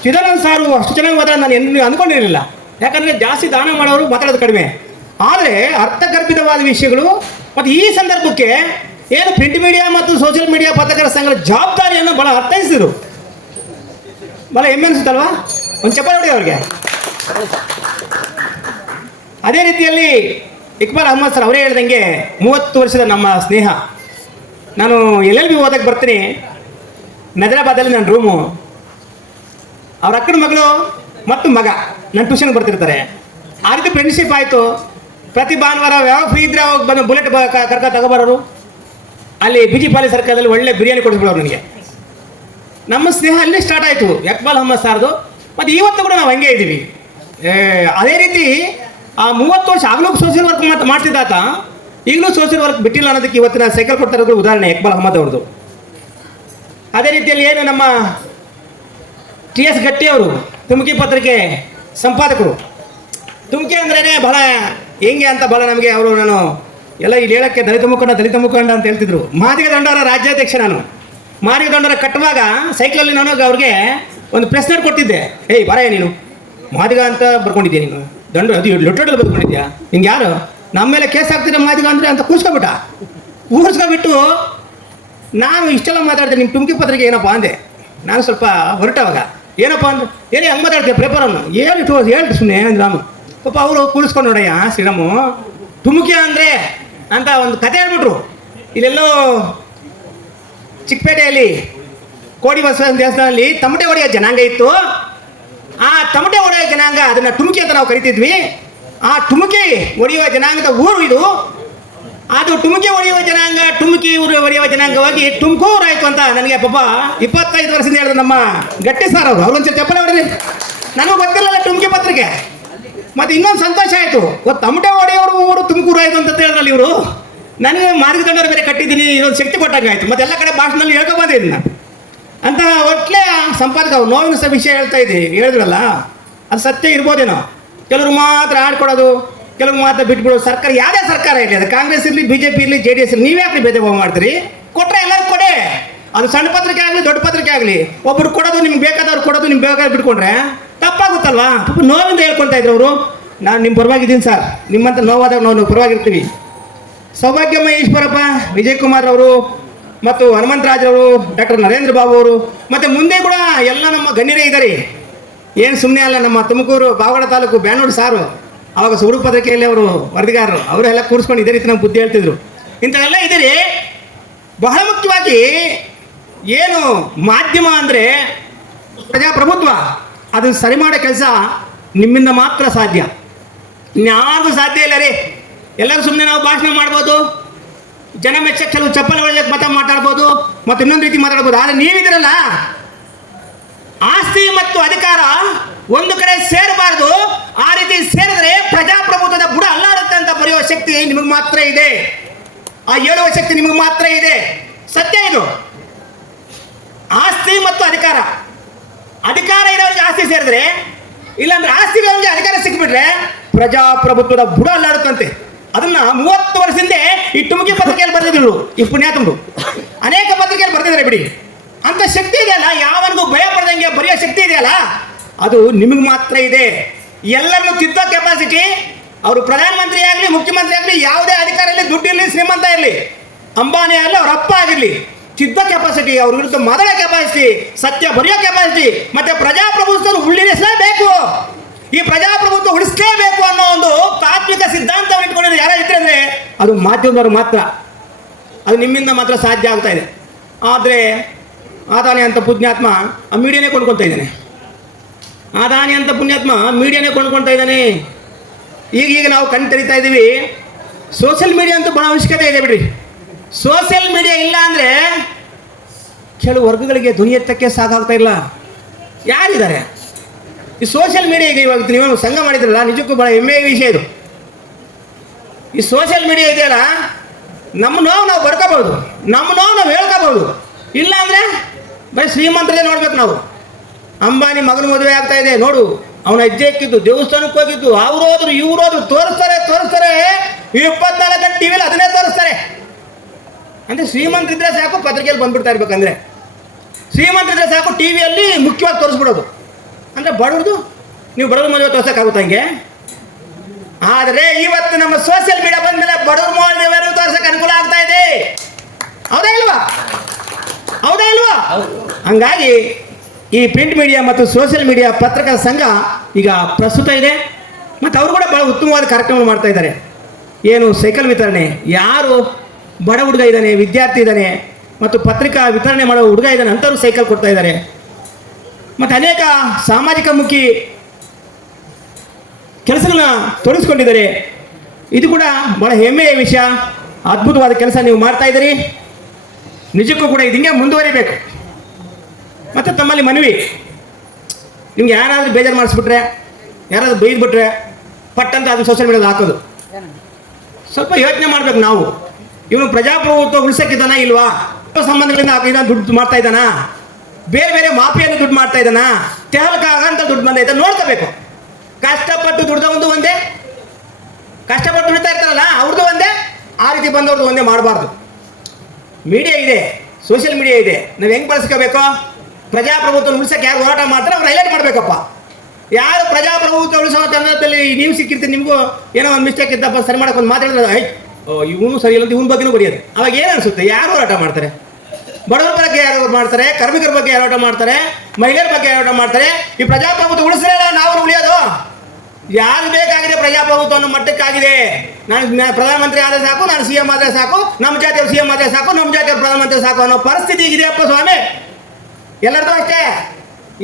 ಚಿದಾನಂದ ಸಾರು ಅಷ್ಟು ಚೆನ್ನಾಗಿ ಮಾತಾಡೋದು ನಾನು ಎಂದು ಅಂದ್ಕೊಂಡಿರಲಿಲ್ಲ. ಯಾಕಂದರೆ ಜಾಸ್ತಿ ದಾನ ಮಾಡೋರು ಮಾತಾಡೋದು ಕಡಿಮೆ, ಆದರೆ ಅರ್ಥಗರ್ಭಿತವಾದ ವಿಷಯಗಳು. ಮತ್ತು ಈ ಸಂದರ್ಭಕ್ಕೆ ಏನು ಪ್ರಿಂಟ್ ಮೀಡಿಯಾ ಮತ್ತು ಸೋಷಿಯಲ್ ಮೀಡಿಯಾ ಪತ್ರಕರ್ತರ ಸಂಘದ ಜವಾಬ್ದಾರಿಯನ್ನು ಭಾಳ ಅರ್ಥೈಸಿದರು. ಭಾಳ ಹೆಮ್ಮೆ ಅನಿಸುತ್ತಲ್ವಾ? ಒಂದು ಚಪ್ಪಾಳೆ ಹೊಡಿ ಅವ್ರಿಗೆ. ಅದೇ ರೀತಿಯಲ್ಲಿ ಇಕ್ಬಾಲ್ ಅಹಮದ್ ಸರ್ ಅವರೇ ಹೇಳ್ದಂಗೆ 30 ವರ್ಷದ ನಮ್ಮ ಸ್ನೇಹ. ನಾನು LLB ಓದಕ್ಕೆ ಬರ್ತೀನಿ, ನಜರಾಬಾದಲ್ಲಿ ನನ್ನ ರೂಮು. ಅವ್ರ ಅಕ್ಕನ ಮಗಳು ಮತ್ತು ಮಗ ನನ್ನ ಟ್ಯೂಷನ್ಗೆ ಬರ್ತಿರ್ತಾರೆ. ಆ ರೀತಿ ಫ್ರೆಂಡ್ಶಿಪ್ ಆಯಿತು. ಪ್ರತಿ ಭಾನುವಾರ ಯಾವ ಫ್ರೀ ಇದ್ರೆ ಅವಾಗ ಬಂದು ಬುಲೆಟ್ ಕರ್ಕ ತಗೊಬರೋರು. ಅಲ್ಲಿ ಬಿಜಿಪಾಲಿ ಸರ್ಕಲಲ್ಲಿ ಒಳ್ಳೆ ಬಿರಿಯಾನಿ ಕೊಡಿಸ್ಬಿಡೋರು ನನಗೆ. ನಮ್ಮ ಸ್ನೇಹ ಅಲ್ಲಿ ಸ್ಟಾರ್ಟ್ ಆಯಿತು ಇಕ್ಬಾಲ್ ಅಹಮದ್ ಸಾರ್ದು. ಮತ್ತು ಇವತ್ತು ಕೂಡ ನಾವು ಹಂಗೆ ಇದ್ದೀವಿ. ಅದೇ ರೀತಿ ಆ 30 ವರ್ಷ ಆಗಲೂ ಸೋಷಿಯಲ್ ವರ್ಕ್ ಮಾಡ್ತಿದ್ದಾತ, ಈಗಲೂ ಸೋಷಿಯಲ್ ವರ್ಕ್ ಬಿಟ್ಟಿಲ್ಲ ಅನ್ನೋದಕ್ಕೆ ಇವತ್ತಿನ ಸೈಕಲ್ ಕೊಡ್ತಾ ಇರೋದು ಉದಾಹರಣೆ ಇಕ್ಬಾಲ್ ಅಹಮದ್ ಅವ್ರದ್ದು. ಅದೇ ರೀತಿಯಲ್ಲಿ ಏನು ನಮ್ಮ TS ಗಟ್ಟಿ ಅವರು ತುಮಕಿ ಪತ್ರಿಕೆ ಸಂಪಾದಕರು. ತುಮಕಿ ಅಂದ್ರೇ ಬಹಳ ಹೆಂಗೆ ಅಂತ ಭಾಳ ನಮಗೆ ಅವರು, ನಾನು ಎಲ್ಲ ಇಲ್ಲಿ ಹೇಳೋಕ್ಕೆ ದಲಿತ ಮುಖಂಡ ಅಂತ ಹೇಳ್ತಿದ್ರು. ಮಾದಿಗ ದಂಡವರ ರಾಜ್ಯಾಧ್ಯಕ್ಷ ನಾನು. ಮಾದಿಗ ದಂಡವರ ಕಟ್ಟುವಾಗ ಸೈಕಲಲ್ಲಿ ನಾನು ಅವ್ರಿಗೆ ಒಂದು ಪ್ರೆಸ್ ನೋಟ್ ಕೊಟ್ಟಿದ್ದೆ. ಏಯ್ ಬರ ನೀನು ಮಾದಿಗ ಅಂತ ಬರ್ಕೊಂಡಿದ್ದೆ, ನೀನು ದಂಡ ಅದು ಲೊಟ್ಟೊಡಲ್ಲಿ ಬರ್ಕೊಂಡಿದ್ಯಾ, ನಿಂಗೆ ಯಾರು ನಮ್ಮ ಮೇಲೆ ಕೇಸ್ ಹಾಕ್ತಿದ್ದ ಮಾದಿಗ ಅಂದರೆ ಅಂತ ಕೂರಿಸ್ಕೊಬಿಟ್ಟು ನಾನು ಇಷ್ಟೆಲ್ಲ ಮಾತಾಡ್ತೇನೆ. ನಿಮ್ಮ ತುಮಕಿ ಪತ್ರಿಕೆ ಏನಪ್ಪ ಅಂದೆ. ನಾನು ಸ್ವಲ್ಪ ಹೊರಟವಾಗ ಏನಪ್ಪ ಅಂದ್ರೆ ಏನೇ ಹಂಗೆ ಮಾತಾಡ್ತೀಯ ಪೇಪರನ್ನು ಹೇಳ್ತು ಸುಮ್ಮನೆ ಅಂದ್ರೆ ನಾನು ಪಾಪ ಅವರು ಕೂರಿಸ್ಕೊಂಡು ನೋಡಯ್ಯ ಶ್ರೀರಾಮು ತುಮಕಿ ಅಂದರೆ ಅಂತ ಒಂದು ಕತೆ ಹೇಳ್ಬಿಟ್ರು. ಇಲ್ಲೆಲ್ಲೋ ಚಿಕ್ಕಪೇಟೆಯಲ್ಲಿ ಕೋಡಿ ಬಸವ ದೇವಸ್ಥಾನದಲ್ಲಿ ತಮಟೆ ಹೊಡೆಯೋ ಜನಾಂಗ ಇತ್ತು. ಆ ತಮಟೆ ಹೊಡೆಯೋ ಜನಾಂಗ ಅದನ್ನು ತುಮಕಿ ಅಂತ ನಾವು ಕರಿತಿದ್ವಿ. ಆ ತುಮಕಿ ಹೊಡೆಯುವ ಜನಾಂಗದ ಊರು ಇದು. ಅದು ತುಮಕಿ ಹೊಡೆಯುವ ಜನಾಂಗ, ತುಮಕಿ ಊರು ಹೊಡೆಯುವ ಜನಾಂಗವಾಗಿ ತುಮಕೂರು ಆಯಿತು ಅಂತ ನನಗೆ ಪಾಪ 25 ವರ್ಷದಿಂದ ಹೇಳಿದ್ರು ನಮ್ಮ ಗಟ್ಟಿ ಸರ್ ಅವರು. ಅವ್ರೊಂದು ಚಪ್ಪಲೆ ಹೊಡೆದ್ರಿ. ನನಗೂ ಗೊತ್ತಿರಲಿಲ್ಲ ತುಮಕಿ ಪತ್ರಿಕೆ. ಮತ್ತು ಇನ್ನೊಂದು ಸಂತೋಷ ಆಯಿತು, ತಮಟೆ ಹೊಡೆಯೋರು ಊರು ತುಮಕೂರು ಆಯಿತು ಅಂತ ಹೇಳಿದ್ರಲ್ಲ ಇವರು. ನನಗೆ ಮಾರ್ಗದಂಡರು ಬೇರೆ ಕಟ್ಟಿದ್ದೀನಿ, ಇನ್ನೊಂದು ಶಕ್ತಿ ಕೊಟ್ಟಂಗೆ ಆಯಿತು. ಮತ್ತು ಎಲ್ಲ ಕಡೆ ಭಾಷಣದಲ್ಲಿ ಹೇಳ್ಕೊಬಂದಿದ್ದೀನಿ ನಾನು ಅಂತ. ಒಟ್ಲೆ ಸಂಪಾದಕ ಅವ್ರು ನೋವಿನ ವಿಷಯ ಹೇಳ್ತಾ ಇದ್ದೀವಿ, ಹೇಳಿದ್ರಲ್ಲ ಅದು ಸತ್ಯ ಇರ್ಬೋದೇನೋ. ಕೆಲವರು ಮಾತ್ರ ಆಡ್ಕೊಡೋದು, ಕೆಲವ್ರು ಮಾತ್ರ ಬಿಟ್ಬಿಡೋದು. ಸರ್ಕಾರ ಯಾವುದೇ ಸರ್ಕಾರ ಇರಲಿ, ಅದು ಕಾಂಗ್ರೆಸ್ ಇರಲಿ, BJP ಇರಲಿ, JDS ಇರಲಿ, ನೀವೇ ಯಾಕೆ ಭೇದ ಭಾವ ಮಾಡ್ತೀರಿ? ಕೊಟ್ಟರೆ ಎಲ್ಲರೂ ಕೊಡೆ. ಅದು ಸಣ್ಣ ಪತ್ರಿಕೆ ಆಗಲಿ ದೊಡ್ಡ ಪತ್ರಿಕೆ ಆಗಲಿ, ಒಬ್ಬರು ಕೊಡೋದು ನಿಮ್ಗೆ ಬೇಕಾದವ್ರು ಕೊಡೋದು, ನಿಮ್ಗೆ ಬೇಕಾದ್ರೆ ಬಿಟ್ಕೊಂಡ್ರೆ ತಪ್ಪಾಗುತ್ತಲ್ವಾ? ಪಾಪ ನೋವಿಂದ ಹೇಳ್ಕೊಳ್ತಾ ಇದ್ರು ಅವರು. ನಾನು ನಿಮ್ಮ ಪರವಾಗಿದ್ದೀನಿ ಸರ್, ನಿಮ್ಮಂತ ನೋವಾದಾಗ ನಾವು ಪರವಾಗಿರ್ತೀವಿ. ಸೌಭಾಗ್ಯಮ್ಮ ಈಶ್ವರಪ್ಪ, ವಿಜಯ್ ಕುಮಾರ್ ಅವರು ಮತ್ತು ಹನುಮಂತರಾಜರವರು, ಡಾಕ್ಟರ್ ನರೇಂದ್ರ ಬಾಬು ಅವರು, ಮತ್ತು ಮುಂದೆ ಕೂಡ ಎಲ್ಲ ನಮ್ಮ ಗಣ್ಯರೇ ಇದ್ದಾರೆ. ಏನು ಸುಮ್ಮನೆ ಅಲ್ಲ, ನಮ್ಮ ತುಮಕೂರು ಪಾವಗಡ ತಾಲೂಕು ಬ್ಯಾನೂರು ಸಾರು ಅವಾಗ ಸುಡು ಪತ್ರಿಕೆಯಲ್ಲಿ ಅವರು ವರದಿಗಾರರು ಅವರೆಲ್ಲ ಕೂರಿಸ್ಕೊಂಡು ಇದೇ ರೀತಿ ನಮ್ಗೆ ಬುದ್ಧಿ ಹೇಳ್ತಿದ್ರು. ಇಂಥವೆಲ್ಲ ಇದ್ದೀರಿ. ಬಹಳ ಮುಖ್ಯವಾಗಿ ಏನು ಮಾಧ್ಯಮ ಅಂದರೆ ಪ್ರಜಾಪ್ರಭುತ್ವ, ಅದನ್ನು ಸರಿ ಮಾಡೋ ಕೆಲಸ ನಿಮ್ಮಿಂದ ಮಾತ್ರ ಸಾಧ್ಯ, ಇನ್ಯಾರಿಗೂ ಸಾಧ್ಯ ಇಲ್ಲ ರೀ. ಎಲ್ಲರೂ ಸುಮ್ಮನೆ ನಾವು ಭಾಷಣ ಮಾಡ್ಬೋದು, ಜನ ಮೆಚ್ಚ ಕೆಲವು ಚಪ್ಪಲಿ ಒಳಗೆ ಮತ ಮಾತಾಡ್ಬೋದು, ಮತ್ತು ಇನ್ನೊಂದು ರೀತಿ ಮಾತಾಡ್ಬೋದು. ಆದರೆ ನೀವಿದಿರಲ್ಲ, ಆಸ್ತಿ ಮತ್ತು ಅಧಿಕಾರ ಒಂದು ಕಡೆ ಸೇರಬಾರದು. ಆ ರೀತಿ ಸೇರಿದ್ರೆ ಪ್ರಜಾಪ್ರಭುತ್ವದ ಬುಡ ಅಲ್ಲಾಡುತ್ತೆ ಅಂತ ಬರೆಯುವ ಶಕ್ತಿ ನಿಮಗೆ ಮಾತ್ರ ಇದೆ, ಆ ಹೇಳುವ ಶಕ್ತಿ ನಿಮಗೆ ಮಾತ್ರ ಇದೆ. ಸತ್ಯ ಇದು. ಆಸ್ತಿ ಮತ್ತು ಅಧಿಕಾರ, ಅಧಿಕಾರ ಇರೋರಿಗೆ ಆಸ್ತಿ ಸೇರಿದ್ರೆ, ಇಲ್ಲಾಂದ್ರೆ ಆಸ್ತಿ ಇರೋರಿಗೆ ಅಧಿಕಾರ ಸಿಕ್ಬಿಟ್ರೆ ಪ್ರಜಾಪ್ರಭುತ್ವದ ಬುಡ ಅಲ್ಲಾಡುತ್ತಂತೆ. ಅದನ್ನ 30 ವರ್ಷದಿಂದ ಈ ತುಮಕಿ ಪತ್ರಿಕೆಯಲ್ಲಿ ಬರೆದಿದ್ರು ಈ ಪುಣ್ಯಾತಂದು, ಅನೇಕ ಪತ್ರಿಕೆಯಲ್ಲಿ ಬರೆದಿದ್ದಾರೆ ಬಿಡಿ. ಅಂತ ಶಕ್ತಿ ಇದೆಯಲ್ಲ, ಯಾವನಿಗೂ ಭಯ ಪಡೆದಂಗೆ ಬರೆಯೋ ಶಕ್ತಿ ಇದೆಯಲ್ಲ, ಅದು ನಿಮಗೆ ಮಾತ್ರ ಇದೆ. ಎಲ್ಲರನ್ನು ತಿದ್ದೋ ಕೆಪಾಸಿಟಿ, ಅವರು ಪ್ರಧಾನಮಂತ್ರಿ ಆಗಲಿ, ಮುಖ್ಯಮಂತ್ರಿ ಆಗಲಿ, ಯಾವುದೇ ಅಧಿಕಾರ ಇರಲಿ, ದುಡ್ಡು ಇರಲಿ, ಶ್ರೀಮಂತ ಇರಲಿ, ಅಂಬಾನಿ ಆಗಲಿ, ಅವ್ರ ಅಪ್ಪ ಆಗಿರಲಿ, ತಿದ್ದೋ ಕೆಪಾಸಿಟಿ, ಅವ್ರ ವಿರುದ್ಧ ಮಾತಾಡೋ ಕೆಪಾಸಿಟಿ, ಸತ್ಯ ಬರೆಯೋ ಕೆಪಾಸಿಟಿ, ಮತ್ತೆ ಪ್ರಜಾಪ್ರಭುತ್ವ ಉಳಿಸಲೇಬೇಕು, ಈ ಪ್ರಜಾಪ್ರಭುತ್ವ ಉಳಿಸಲೇಬೇಕು ಅನ್ನೋ ಒಂದು ತಾತ್ವಿಕ ಸಿದ್ಧಾಂತವನ್ನು ಇಟ್ಕೊಂಡಿರೋ ಯಾರೋ ಇದ್ರೆ ಅಂದರೆ ಅದು ಮಾಧ್ಯಮದವರು ಮಾತ್ರ. ಅದು ನಿಮ್ಮಿಂದ ಮಾತ್ರ ಸಾಧ್ಯ ಆಗ್ತಾ ಇದೆ. ಆದರೆ ಅದಾನಿ ಅಂತ ಪುಣ್ಯಾತ್ಮ ಆ ಮೀಡಿಯಾನೇ ಕೊಂಡ್ಕೊಳ್ತಾ ಇದ್ದಾನೆ. ಅದಾನಿ ಅಂತ ಪುಣ್ಯಾತ್ಮ ಮೀಡಿಯಾನೇ ಕೊಂಡ್ಕೊಳ್ತಾ ಇದ್ದಾನೆ. ಈಗ ನಾವು ಕಣ್ಣು ತೆರಿತಾ ಇದ್ದೀವಿ. ಸೋಷಿಯಲ್ ಮೀಡಿಯಾ ಅಂತೂ ಬಹಳ ಅವಶ್ಯಕತೆ ಇದೆ ಬಿಡ್ರಿ. ಸೋಷಿಯಲ್ ಮೀಡಿಯಾ ಇಲ್ಲ ಅಂದರೆ ಕೆಲವು ವರ್ಗಗಳಿಗೆ ಧ್ವನಿ ಎತ್ತಕ್ಕೆ ಸಾಕಾಗ್ತಾ ಇಲ್ಲ. ಯಾರಿದ್ದಾರೆ ಈ ಸೋಷಿಯಲ್ ಮೀಡಿಯಾಗೆ? ಇವಾಗ ನೀವು ಸಂಘ ಮಾಡಿದ್ರಲ್ಲ, ನಿಜಕ್ಕೂ ಬಹಳ ಹೆಮ್ಮೆಯ ವಿಷಯ ಇದು. ಈ ಸೋಷಿಯಲ್ ಮೀಡಿಯಾ ಇದೆಯಲ್ಲ, ನಮ್ಮ ನೋವು ನಾವು ಬಡ್ಕೋಬಹುದು, ನಮ್ಮ ನೋವು ನಾವು ಹೇಳ್ಕೋಬಹುದು. ಇಲ್ಲ ಅಂದರೆ ಬರೀ ಶ್ರೀಮಂತರೇ ನೋಡ್ಬೇಕು ನಾವು. ಅಂಬಾನಿ ಮಗನ ಮದುವೆ ಆಗ್ತಾ ಇದೆ ನೋಡು, ಅವನ ಹೆಜ್ಜೆ ಇಕ್ಕಿದ್ದು, ದೇವಸ್ಥಾನಕ್ಕೆ ಹೋಗಿದ್ದು, ಅವ್ರೋದ್ರು ಇವ್ರೋದ್ರು ತೋರಿಸ್ತಾರೆ 24 ಗಂಟೆ ಟಿವಿಲಿ ಅದನ್ನೇ ತೋರಿಸ್ತಾರೆ. ಅಂದರೆ ಶ್ರೀಮಂತರಿದ್ರೆ ಸಾಕು ಪತ್ರಿಕೆಯಲ್ಲಿ ಬಂದ್ಬಿಡ್ತಾ ಇರ್ಬೇಕಂದ್ರೆ, ಶ್ರೀಮಂತರಿದ್ರೆ ಸಾಕು ಟಿವಿಯಲ್ಲಿ ಮುಖ್ಯವಾಗಿ ತೋರಿಸ್ಬಿಡೋದು. ಅಂದರೆ ಬಡವ್ರದು ನೀವು ಬಡವ್ರ ಮದುವೆ ತೋರ್ಸೋಕ್ಕಾಗುತ್ತೆ ಹಂಗೆ. ಆದರೆ ಇವತ್ತು ನಮ್ಮ ಸೋಷಿಯಲ್ ಮೀಡಿಯಾ ಬಂದಮೇಲೆ ಬಡವ್ರ ಮದುವೆ ತೋರ್ಸೋಕೆ ಅನುಕೂಲ ಆಗ್ತಾ ಇದೆ. ಹೌದಾ ಇಲ್ವಾ? ಹೌದಾ ಇಲ್ವಾ? ಹಂಗಾಗಿ ಈ ಪ್ರಿಂಟ್ ಮೀಡಿಯಾ ಮತ್ತು ಸೋಷಿಯಲ್ ಮೀಡಿಯಾ ಪತ್ರಕರ್ತರ ಸಂಘ ಈಗ ಪ್ರಸ್ತುತ ಇದೆ. ಮತ್ತು ಅವರು ಕೂಡ ಭಾಳ ಉತ್ತಮವಾದ ಕಾರ್ಯಕ್ರಮ ಮಾಡ್ತಾ ಇದ್ದಾರೆ. ಏನು ಸೈಕಲ್ ವಿತರಣೆ, ಯಾರು ಬಡ ಹುಡುಗ ಇದ್ದಾನೆ, ವಿದ್ಯಾರ್ಥಿ ಇದ್ದಾನೆ, ಮತ್ತು ಪತ್ರಿಕಾ ವಿತರಣೆ ಮಾಡೋ ಹುಡುಗ ಇದ್ದಾನೆ ಅಂಥವ್ರು ಸೈಕಲ್ ಕೊಡ್ತಾ ಇದ್ದಾರೆ. ಮತ್ತು ಅನೇಕ ಸಾಮಾಜಿಕ ಮುಖಿ ಕೆಲಸಗಳನ್ನ ತೊಡಗಿಸ್ಕೊಂಡಿದ್ದಾರೆ. ಇದು ಕೂಡ ಭಾಳ ಹೆಮ್ಮೆಯ ವಿಷಯ, ಅದ್ಭುತವಾದ ಕೆಲಸ ನೀವು ಮಾಡ್ತಾ ಇದ್ದೀರಿ. ನಿಜಕ್ಕೂ ಕೂಡ ಇದು ಹಿಂಗೆ ಮುಂದುವರಿಬೇಕು. ಮತ್ತು ತಮ್ಮಲ್ಲಿ ಮನವಿ, ನಿಮ್ಗೆ ಯಾರಾದರೂ ಬೇಜಾರು ಮಾಡಿಸ್ಬಿಟ್ರೆ, ಯಾರಾದರೂ ಬೈದ್ಬಿಟ್ರೆ ಪಟ್ಟಂತ ಅದನ್ನು ಸೋಷಿಯಲ್ ಮೀಡಿಯಾದಲ್ಲಿ ಹಾಕೋದು. ಸ್ವಲ್ಪ ಯೋಚನೆ ಮಾಡ್ಬೇಕು ನಾವು. ಇವನು ಪ್ರಜಾಪ್ರಭುತ್ವ ಉಳಿಸೋಕ್ಕಿದ್ದಾನ ಇಲ್ವಾ? ಸಂಬಂಧಗಳಿಂದ ಇದನ್ನ ದುಡ್ಡು ಮಾಡ್ತಾ ಇದ್ದಾನ, ಬೇರೆ ಬೇರೆ ಮಾಫಿಯನ್ನು ದುಡ್ಡು ಮಾಡ್ತಾ ಇದ್ದಾನ, ತೆಹಲಕಾಗಂತ ದುಡ್ಡು ಬಂದೈತೆ ನೋಡ್ಕೋಬೇಕು. ಕಷ್ಟಪಟ್ಟು ದುಡ್ದವಂದು ಒಂದೇ, ಕಷ್ಟಪಟ್ಟು ದುಡಿತಾ ಇರ್ತಾರಲ್ಲ ಅವ್ರದ್ದು ಒಂದೇ, ಆ ರೀತಿ ಬಂದವ್ರದ್ದು ಒಂದೇ ಮಾಡಬಾರ್ದು. ಮೀಡಿಯಾ ಇದೆ, ಸೋಷಿಯಲ್ ಮೀಡಿಯಾ ಇದೆ, ನಾವು ಹೆಂಗೆ ಬಳಸ್ಕೋಬೇಕು? ಪ್ರಜಾಪ್ರಭುತ್ವ ಉಳಿಸೋಕೆ ಯಾರು ಹೋರಾಟ ಮಾಡ್ತಾರೆ ಅವ್ರು ಹೈಲೈಟ್ ಮಾಡಬೇಕಪ್ಪ. ಯಾರು ಪ್ರಜಾಪ್ರಭುತ್ವ ಉಳಿಸೋ ತಂಡದಲ್ಲಿ ನೀವು ಸಿಕ್ಕಿರ್ತೀರಿ, ನಿಮಗೂ ಏನೋ ಒಂದು ಮಿಸ್ಟೇಕ್ ಇದ್ದಪ್ಪ ಸರಿ ಮಾಡೋಕೆ ಒಂದು ಮಾತಾಡಿದ್ರೆ ಇವನು ಸರಿ ಇಲ್ಲ ಅಂತ ಇವನ ಬಗ್ಗೆನೂ ಬರೆಯೋದು. ಅವಾಗ ಏನು ಅನಿಸುತ್ತೆ? ಯಾರು ಹೋರಾಟ ಮಾಡ್ತಾರೆ? ಬಡವರ ಬಗ್ಗೆ ಯಾರು ಮಾಡ್ತಾರೆ, ಕಾರ್ಮಿಕರ ಬಗ್ಗೆ ಯಾರು ಹೋರಾಟ ಮಾಡ್ತಾರೆ, ಮಹಿಳೆಯರ ಬಗ್ಗೆ ಯಾರು ಹೋರಾಟ ಮಾಡ್ತಾರೆ? ಈ ಪ್ರಜಾಪ್ರಭುತ್ವ ಉಳಿಸಿರಲ್ಲ ನಾವು ಉಳಿಯೋದು. ಯಾರು ಬೇಕಾಗಿದೆ ಪ್ರಜಾಪ್ರಭುತ್ವ ಅನ್ನೋ ಮಟ್ಟಕ್ಕಾಗಿದೆ. ನಾನು ಪ್ರಧಾನಮಂತ್ರಿ ಆದರೆ ಸಾಕು, ನಾನು CM ಆದರೆ ಸಾಕು, ನಮ್ಮ ಜಾತಿಯವರು CM ಆದರೆ ಸಾಕು, ನಮ್ಮ ಜಾತಿಯವರು ಪ್ರಧಾನಮಂತ್ರಿ ಸಾಕು ಅನ್ನೋ ಪರಿಸ್ಥಿತಿ ಇದೆಯಪ್ಪ ಸ್ವಾಮಿ. ಎಲ್ಲರದು ಅಷ್ಟೇ,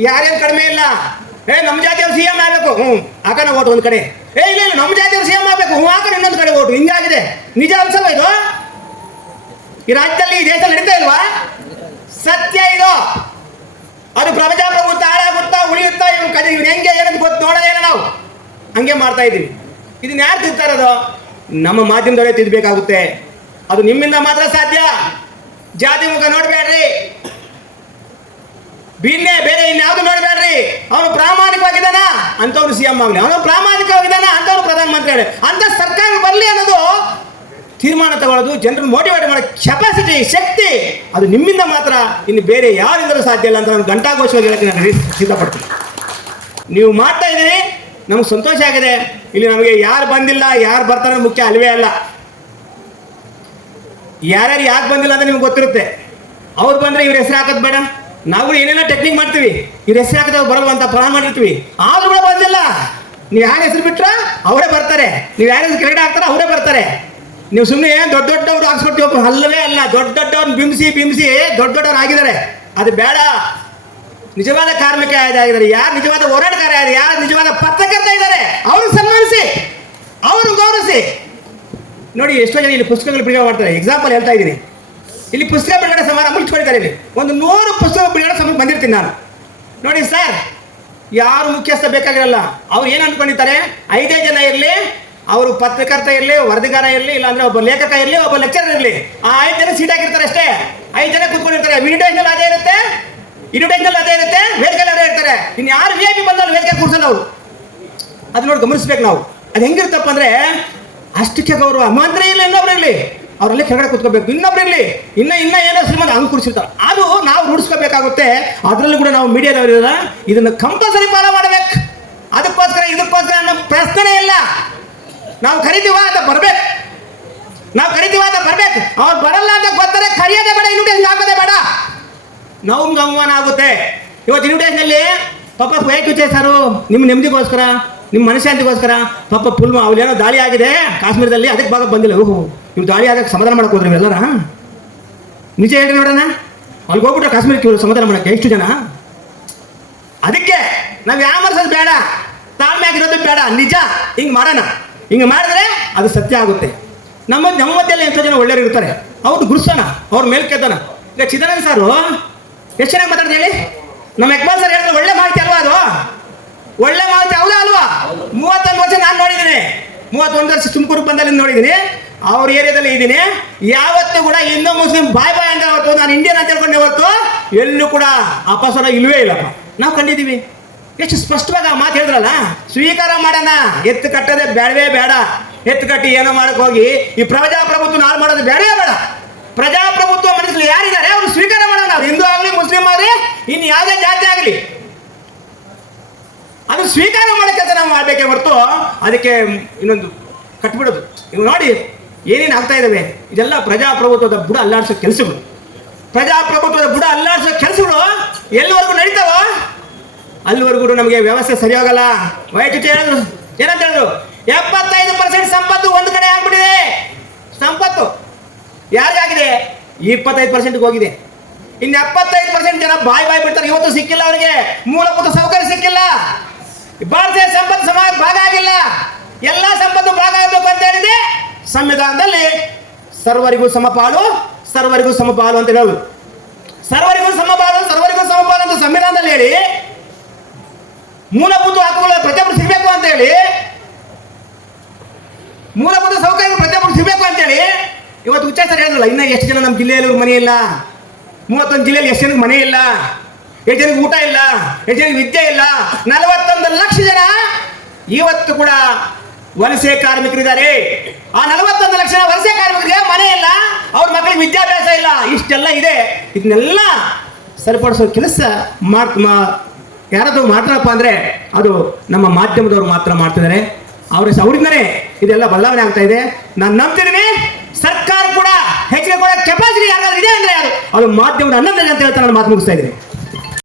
ಯಾರೇನು ಕಡಿಮೆ ಇಲ್ಲ. ನಮ್ಮ ಜಾತಿಯವರು CM ಆಗಬೇಕು, ಹಾಕೋಣ ಓಟು ಒಂದು ಕಡೆ. ಇಲ್ಲ ನಮ್ಮ ಜಾತಿಯವರು CM ಆಗಬೇಕು, ಹಾಕೋಣ ಇನ್ನೊಂದು ಕಡೆ ಓಟು. ಹಿಂಗಾಗಿದೆ. ನಿಜ ಅನ್ಸಲ್ವ ಇದು? ಈ ರಾಜ್ಯದಲ್ಲಿ, ಈ ದೇಶದಲ್ಲಿ ನಡೀತಾ ಇಲ್ವಾ? ಸತ್ಯ ಇದು. ಅದು ಪ್ರಜಾಪ್ರಭುತ್ವ ಹಾಳಾಗುತ್ತಾ ಉಳಿಯುತ್ತಾ, ಇವ್ನು ಹೆಂಗೆ ಏನಂತ ಗೊತ್ತು ನೋಡೋದೇನ ನಾವು ಹಂಗೆ ಮಾಡ್ತಾ ಇದ್ದೀವಿ. ಇದನ್ನ ಯಾರು ತಿಂತಾರದು? ನಮ್ಮ ಮಾಧ್ಯಮದವರೇ ತಿದ್ದಬೇಕಾಗುತ್ತೆ. ಅದು ನಿಮ್ಮಿಂದ ಮಾತ್ರ ಸಾಧ್ಯ. ಜಾತಿ ಮುಖ ನೋಡಬೇಡ್ರಿ, ಭಿನ್ನೆ ಬೇರೆ ಇನ್ಯಾವುದು ನೋಡಬೇಡ್ರಿ. ಅವನು ಪ್ರಾಮಾಣಿಕವಾಗಿದ್ದಾನ ಅಂತವ್ನು CM ಆಗಲಿ, ಅವನು ಪ್ರಾಮಾಣಿಕವಾಗಿದ್ದಾನ ಅಂತವ್ನು ಪ್ರಧಾನಮಂತ್ರಿ ಆಗಲಿ, ಅಂತ ಸರ್ಕಾರ ಬರಲಿ ಅನ್ನೋದು ತೀರ್ಮಾನ ತಗೊಳ್ಳೋದು, ಜನರನ್ನು ಮೋಟಿವೇಟ್ ಮಾಡೋ ಕೆಪಾಸಿಟಿ, ಶಕ್ತಿ ಅದು ನಿಮ್ಮಿಂದ ಮಾತ್ರ, ಇನ್ನು ಬೇರೆ ಯಾರಿಂದಲೂ ಸಾಧ್ಯ ಇಲ್ಲ ಅಂತ ನಾನು ಘಂಟಾಘೋಷವಾಗಿ ಹೇಳಕ್ಕೆ ನಾನು ಸಿದ್ಧಪಡ್ತೀನಿ. ನೀವು ಮಾಡ್ತಾ ಇದ್ದೀರಿ, ನಮ್ಗೆ ಸಂತೋಷ ಆಗಿದೆ. ಇಲ್ಲಿ ನಮಗೆ ಯಾರು ಬಂದಿಲ್ಲ, ಯಾರು ಬರ್ತಾರೆ ಮುಖ್ಯ ಅಲ್ವೇ ಅಲ್ಲ. ಯಾರ್ಯಾರು ಯಾಕೆ ಬಂದಿಲ್ಲ ಅಂತ ನಿಮ್ಗೆ ಗೊತ್ತಿರುತ್ತೆ. ಅವ್ರು ಬಂದರೆ ಇವ್ರ ಹೆಸರು ಹಾಕೋದು ಬೇಡ, ನಾವು ಏನೇನೋ ಟೆಕ್ನಿಕ್ ಮಾಡ್ತೀವಿ, ಇವ್ರ ಹೆಸರು ಹಾಕಿದ್ರೆ ಬರಲ್ಲ ಅಂತ ಪ್ಲಾನ್ ಮಾಡಿರ್ತೀವಿ, ಆದ್ರೂ ಕೂಡ ಬಂದಿಲ್ಲ. ನೀವು ಯಾರ ಹೆಸರು ಬಿಟ್ರ ಅವರೇ ಬರ್ತಾರೆ, ನೀವು ಯಾರ ಹೆಸರು ಕೆಳಗಡೆ ಹಾಕ್ತಾರ ಅವರೇ ಬರ್ತಾರೆ. ನೀವು ಸುಮ್ಮನೆ ದೊಡ್ಡ ದೊಡ್ಡವ್ರು ಹಾಕ್ಸ್ಕೊಡ್ತೀವಿ, ಅಲ್ಲವೇ ಅಲ್ಲ. ದೊಡ್ಡವ್ರನ್ನ ಬಿಂಬಿಸಿ ದೊಡ್ಡ ದೊಡ್ಡವ್ರು ಆಗಿದ್ದಾರೆ, ಅದು ಬೇಡ. ನಿಜವಾದ ಕಾರ್ಮಿಕ ಆಗಿದ್ದಾರೆ, ಯಾರು ನಿಜವಾದ ಹೋರಾಟಗಾರ ಇದ್ದಾರೆ, ಯಾರು ನಿಜವಾದ ಪತ್ರಕರ್ತ ಇದ್ದಾರೆ, ಅವ್ರಿಗೆ ಸನ್ಮಾನಿಸಿ, ಅವ್ರನ್ನ ಗೌರವಿಸಿ. ನೋಡಿ, ಎಷ್ಟೋ ಜನ ಇಲ್ಲಿ ಪುಸ್ತಕಗಳು ಬಿಡುಗಡೆ ಮಾಡ್ತಾರೆ. ಎಕ್ಸಾಂಪಲ್ ಹೇಳ್ತಾ ಇದ್ದೀನಿ, ಇಲ್ಲಿ ಪುಸ್ತಕ ಬಿಡುಗಡೆ ಸಮಾರಂಭ ಇಟ್ಕೊಂಡಿದ್ದಾರೆ. ಇಲ್ಲಿ ಒಂದು 100 ಪುಸ್ತಕ ಬಿಡುಗಡೆ ಸಮಾರಂಭ ಬಂದಿರ್ತೀನಿ ನಾನು. ನೋಡಿ ಸರ್, ಯಾರು ಮುಖ್ಯಸ್ಥ ಬೇಕಾಗಿರಲ್ಲ. ಅವ್ರು ಏನು ಅಂದ್ಕೊಂಡಿರ್ತಾರೆ, 5 ಜನ ಇರಲಿ, ಅವರು ಪತ್ರಕರ್ತ ಇರಲಿ, ವರದಿಗಾರ ಇರಲಿ, ಇಲ್ಲಾಂದ್ರೆ ಒಬ್ಬ ಲೇಖಕ ಇರಲಿ, ಒಬ್ಬ ಲೆಕ್ಚರರ್ ಇರಲಿ, ಆ 5 ಜನ ಸೀಟ್ ಹಾಕಿರ್ತಾರೆ ಅಷ್ಟೇ. 5 ಜನ ಕೂತ್ಕೊಂಡಿರ್ತಾರೆ. ಇನ್ವಿಟೇಷನ್ ಅದೇ ಇರುತ್ತೆ, ವೇದಿಕೆ ಅವರೇ ಇರ್ತಾರೆ. ಇನ್ನು ಯಾರು VIP ಬಂದವರು ವೇದಿಕೆ ಕೂರ್ಸಲ್ಲ ಅವರು. ಅದು ನೋಡಿ ಗಮನಿಸ್ಬೇಕು ನಾವು. ಅದು ಹೆಂಗಿರ್ತಪ್ಪ ಅಂದ್ರೆ, ಅಷ್ಟಕ್ಕೆ ಗೌರವ. ಮಂತ್ರಿ ಇರಲಿ, ಇನ್ನೊಬ್ರು ಇರಲಿ, ಅವರಲ್ಲೇ ಕೆಳಗಡೆ ಕೂತ್ಕೋಬೇಕು. ಇನ್ನೊಬ್ರು ಇರಲಿ, ಇನ್ನ ಏನೋ ಶ್ರೀಮಂತ ಹಂಗೆ ಕೂರಿಸಿರ್ತಾರೆ. ಅದು ನಾವು ರೂಢಿಸ್ಕೋಬೇಕಾಗುತ್ತೆ. ಅದರಲ್ಲೂ ಕೂಡ ನಾವು ಮೀಡಿಯಾದವರಿಲ್ಲ, ಇದನ್ನು ಕಂಪಲ್ಸರಿ ಫಾಲೋ ಮಾಡಬೇಕು. ಇದಕ್ಕೋಸ್ಕರ ನಮ್ಮ ಪ್ರಶ್ನೆ ಇಲ್ಲ. ನಾವು ಕರಿತೀವ ಅಂತ ಬರ್ಬೇಕು, ಅವ್ರು ಬರಲ್ಲ ಅಂತ ಗೊತ್ತಾರೆ, ಕರಿಯೋದೇ ಬೇಡ, ಇನ್ವಿಟೇಷನ್ ಹಾಕೋದೇ ಬೇಡ. ನಮ್ಗೆ ಅವಮಾನ ಆಗುತ್ತೆ. ಇವತ್ತು ಇನ್ವಿಟೇಷನಲ್ಲಿ ಪಾಪ ಸರು ನಿಮ್ಮ ನೆಮ್ಮದಿಗೋಸ್ಕರ, ನಿಮ್ಮ ಮನಶಾಂತಿಗೋಸ್ಕರ ಪಾಪ ಪುಲ್ಮ ಅವ್ರೇನೋ ದಾಳಿ ಆಗಿದೆ ಕಾಶ್ಮೀರದಲ್ಲಿ, ಅದಕ್ಕೆ ಭಾಗ ಬಂದಿಲ್ಲ. ಇವ್ರು ದಾಳಿ ಆಗಕ್ಕೆ ಸಮಾಧಾನ ಮಾಡಕ್ಕೆ ಹೋದ್ರೆ ಎಲ್ಲರ ನಿಜ ಹೇಳಿ ನೋಡೋಣ. ಅಲ್ಲಿಗೆ ಹೋಗ್ಬಿಟ್ರೆ ಕಾಶ್ಮೀರಕ್ಕೆ ಇವರು ಸಮಾಧಾನ ಮಾಡೋಕ್ಕೆ ಎಷ್ಟು ಜನ? ಅದಕ್ಕೆ ನಾವು ಯಾಮರ್ಸೋದು ಬೇಡ, ತಾಳ್ಮೆ ಆಗಿರೋದು ಬೇಡ. ನಿಜ ಹಿಂಗೆ ಮಾಡೋಣ. ಹಿಂಗೆ ಮಾಡಿದ್ರೆ ಅದು ಸತ್ಯ ಆಗುತ್ತೆ. ನಮ್ಮ ಮಧ್ಯದಲ್ಲಿ ಎಂಟು ಜನ ಒಳ್ಳೆಯವರು ಇರ್ತಾರೆ, ಅವ್ರು ಗುರುಸೋಣ, ಅವ್ರ ಮೇಲೆ ಕೆತ್ತೋಣ. ಈಗ ಚಿದಾನಂದ ಸಾರು ಎಷ್ಟು ಚೆನ್ನಾಗಿ ಮಾತಾಡ್ದು ಹೇಳಿ. ನಮ್ಮ ಇಕ್ಬಾಲ್ ಸರ್ ಹೇಳಿದ್ರೆ ಒಳ್ಳೆ ಮಾಹಿತಿ ಅಲ್ವಾ? ಅದು ಒಳ್ಳೆ ಮಾಹಿತಿ ಹೌದಾ ಅಲ್ವಾ? 31 ವರ್ಷ ನಾನು ನೋಡಿದ್ದೀನಿ, 31 ವರ್ಷ ತುಮಕೂರು ಬಂದಲ್ಲಿ ನೋಡಿದ್ದೀನಿ, ಅವ್ರ ಏರಿಯಾದಲ್ಲಿ ಇದ್ದೀನಿ. ಯಾವತ್ತೂ ಕೂಡ ಹಿಂದೂ ಮುಸ್ಲಿಂ ಬಾಯ್ ಅಂತ ಹೊರತು, ನಾನು ಇಂಡಿಯನ್ ಅಂತ ಹೇಳ್ಕೊಂಡೆ ಹೊರತು ಎಲ್ಲೂ ಕೂಡ ಅಪಸ್ವರ ಇಲ್ವೇ ಇಲ್ಲಪ್ಪ. ನಾವು ಕಂಡಿದ್ದೀವಿ. ಎಷ್ಟು ಸ್ಪಷ್ಟವಾಗಿ ಆ ಮಾತು ಹೇಳಿದ್ರಲ್ಲ, ಸ್ವೀಕಾರ ಮಾಡೋಣ, ಎತ್ತು ಕಟ್ಟೋದೇ ಬೇಡವೇ ಬೇಡ. ಎತ್ತು ಕಟ್ಟಿ ಏನೋ ಮಾಡಕ್ಕೆ ಹೋಗಿ ಈ ಪ್ರಜಾಪ್ರಭುತ್ವ ನಾಳು ಮಾಡೋದು ಬೇಡವೇ ಬೇಡ. ಪ್ರಜಾಪ್ರಭುತ್ವ ಮನಸ್ಸಲ್ಲಿ ಯಾರಿದ್ದಾರೆ ಅವ್ರು ಸ್ವೀಕಾರ ಮಾಡೋಣ. ಅವ್ರು ಹಿಂದೂ ಆಗಲಿ, ಮುಸ್ಲಿಂ ಆಗಲಿ, ಇನ್ನು ಯಾವುದೇ ಜಾತಿ ಆಗಲಿ, ಅದು ಸ್ವೀಕಾರ ಮಾಡೋ ಕೆಲಸ ನಾವು ಮಾಡಬೇಕೇ ಹೊರತು ಅದಕ್ಕೆ ಇನ್ನೊಂದು ಕಟ್ಬಿಡೋದು. ಇವು ನೋಡಿ ಏನೇನು ಆಗ್ತಾ ಇದ್ದಾವೆ, ಇದೆಲ್ಲ ಪ್ರಜಾಪ್ರಭುತ್ವದ ಬುಡ ಅಲ್ಲಾಡಿಸೋ ಕೆಲಸಗಳು. ಎಲ್ಲಿವರೆಗೂ ನಡೀತಾವೋ ಅಲ್ಲಿವರೆಗೂ ನಮಗೆ ವ್ಯವಸ್ಥೆ ಸರಿ ಹೋಗಲ್ಲ. ವೈದ್ಯುತಿ ಹೇಳಿದ್ರು, ಏನಂತ ಹೇಳಿದ್ರು, 75% ಸಂಪತ್ತು ಒಂದು ಕಡೆ ಆಗ್ಬಿಟ್ಟಿದೆ. ಸಂಪತ್ತು ಯಾರಿಗಾಗಿದೆ? 25%ಗೆ ಹೋಗಿದೆ. ಇನ್ನು 75% ಜನ ಬಾಯ್ ಬಿಡ್ತಾರೆ. ಇವತ್ತು ಸಿಕ್ಕಿಲ್ಲ ಅವರಿಗೆ, ಮೂಲಭೂತ ಸೌಕರ್ಯ ಸಿಕ್ಕಿಲ್ಲ. ಭಾರತೀಯ ಸಂಪತ್ತು ಸಮಾಜ ಭಾಗ ಆಗಿಲ್ಲ. ಎಲ್ಲ ಸಂಪತ್ತು ಭಾಗ ಆಗಬೇಕು ಅಂತ ಹೇಳಿದೆ ಸಂವಿಧಾನದಲ್ಲಿ. ಸರ್ವರಿಗೂ ಸಮಪಾಲು ಅಂತ ಹೇಳೋದು. ಸರ್ವರಿಗೂ ಸಮಪಾಲು ಅಂತ ಸಂವಿಧಾನದಲ್ಲಿ ಹೇಳಿ, ಮೂಲಭೂತ ಹಕ್ಕುಗಳು ಪ್ರತಿಯೊಬ್ಬರು ಸಿಗಬೇಕು ಅಂತ ಹೇಳಿ, ಮೂಲಭೂತ ಸೌಕರ್ಯ ಪ್ರತಿಯೊಬ್ಬರು ಸಿಗಬೇಕು ಅಂತ ಹೇಳಿ ಇವತ್ತು ಉಚ್ಚಾರ ಹೇಳಿದ್ರಲ್ಲ. ಇನ್ನು ಎಷ್ಟು ಜನ ನಮ್ಮ ಜಿಲ್ಲೆಯಲ್ಲಿ ಮನೆ ಇಲ್ಲ? 31 ಜಿಲ್ಲೆಯಲ್ಲಿ ಎಷ್ಟು ಜನಕ್ಕೆ ಮನೆ ಇಲ್ಲ, ಎಷ್ಟು ಜನಕ್ಕೆ ಊಟ ಇಲ್ಲ, ಎಷ್ಟು ಜನಕ್ಕೆ ವಿದ್ಯೆ ಇಲ್ಲ. 41 ಲಕ್ಷ ಜನ ಇವತ್ತು ಕೂಡ ವಲಸೆ ಕಾರ್ಮಿಕರಿದ್ದಾರೆ. ಆ 41 ಲಕ್ಷ ವಲಸೆ ಕಾರ್ಮಿಕರಿಗೆ ಮನೆ ಇಲ್ಲ, ಅವ್ರ ಮಕ್ಕಳಿಗೆ ವಿದ್ಯಾಭ್ಯಾಸ ಇಲ್ಲ. ಇಷ್ಟೆಲ್ಲ ಇದೆ. ಇದನ್ನೆಲ್ಲ ಸರಿಪಡಿಸೋ ಕೆಲಸ ಯಾರಾದ್ರೂ ಮಾಡ್ತಾರಪ್ಪ ಅಂದ್ರೆ ಅದು ನಮ್ಮ ಮಾಧ್ಯಮದವರು ಮಾತ್ರ ಮಾಡ್ತಿದ್ದಾರೆ. ಅವರಿಂದನೇ ಇದೆಲ್ಲ ಬದಲಾವಣೆ ಆಗ್ತಾ ಇದೆ. ನಾನು ನಂಬ್ತಿದ್ದೀನಿ ಸರ್ಕಾರ ಕೂಡ ಹೆಚ್ಚಿನ ಕೂಡ ಕೆಪಾಸಿಟಿ ಯಾರಾದ್ರೂ ಇದೆ ಅಂದ್ರೆ ಅದು ಮಾಧ್ಯಮದ ಅನ್ನೋದೇ ಅಂತ ಹೇಳ್ತಾ ನಾನು ಮಾತು ಮುಗಿಸ್ತಾ ಇದ್ದೀನಿ.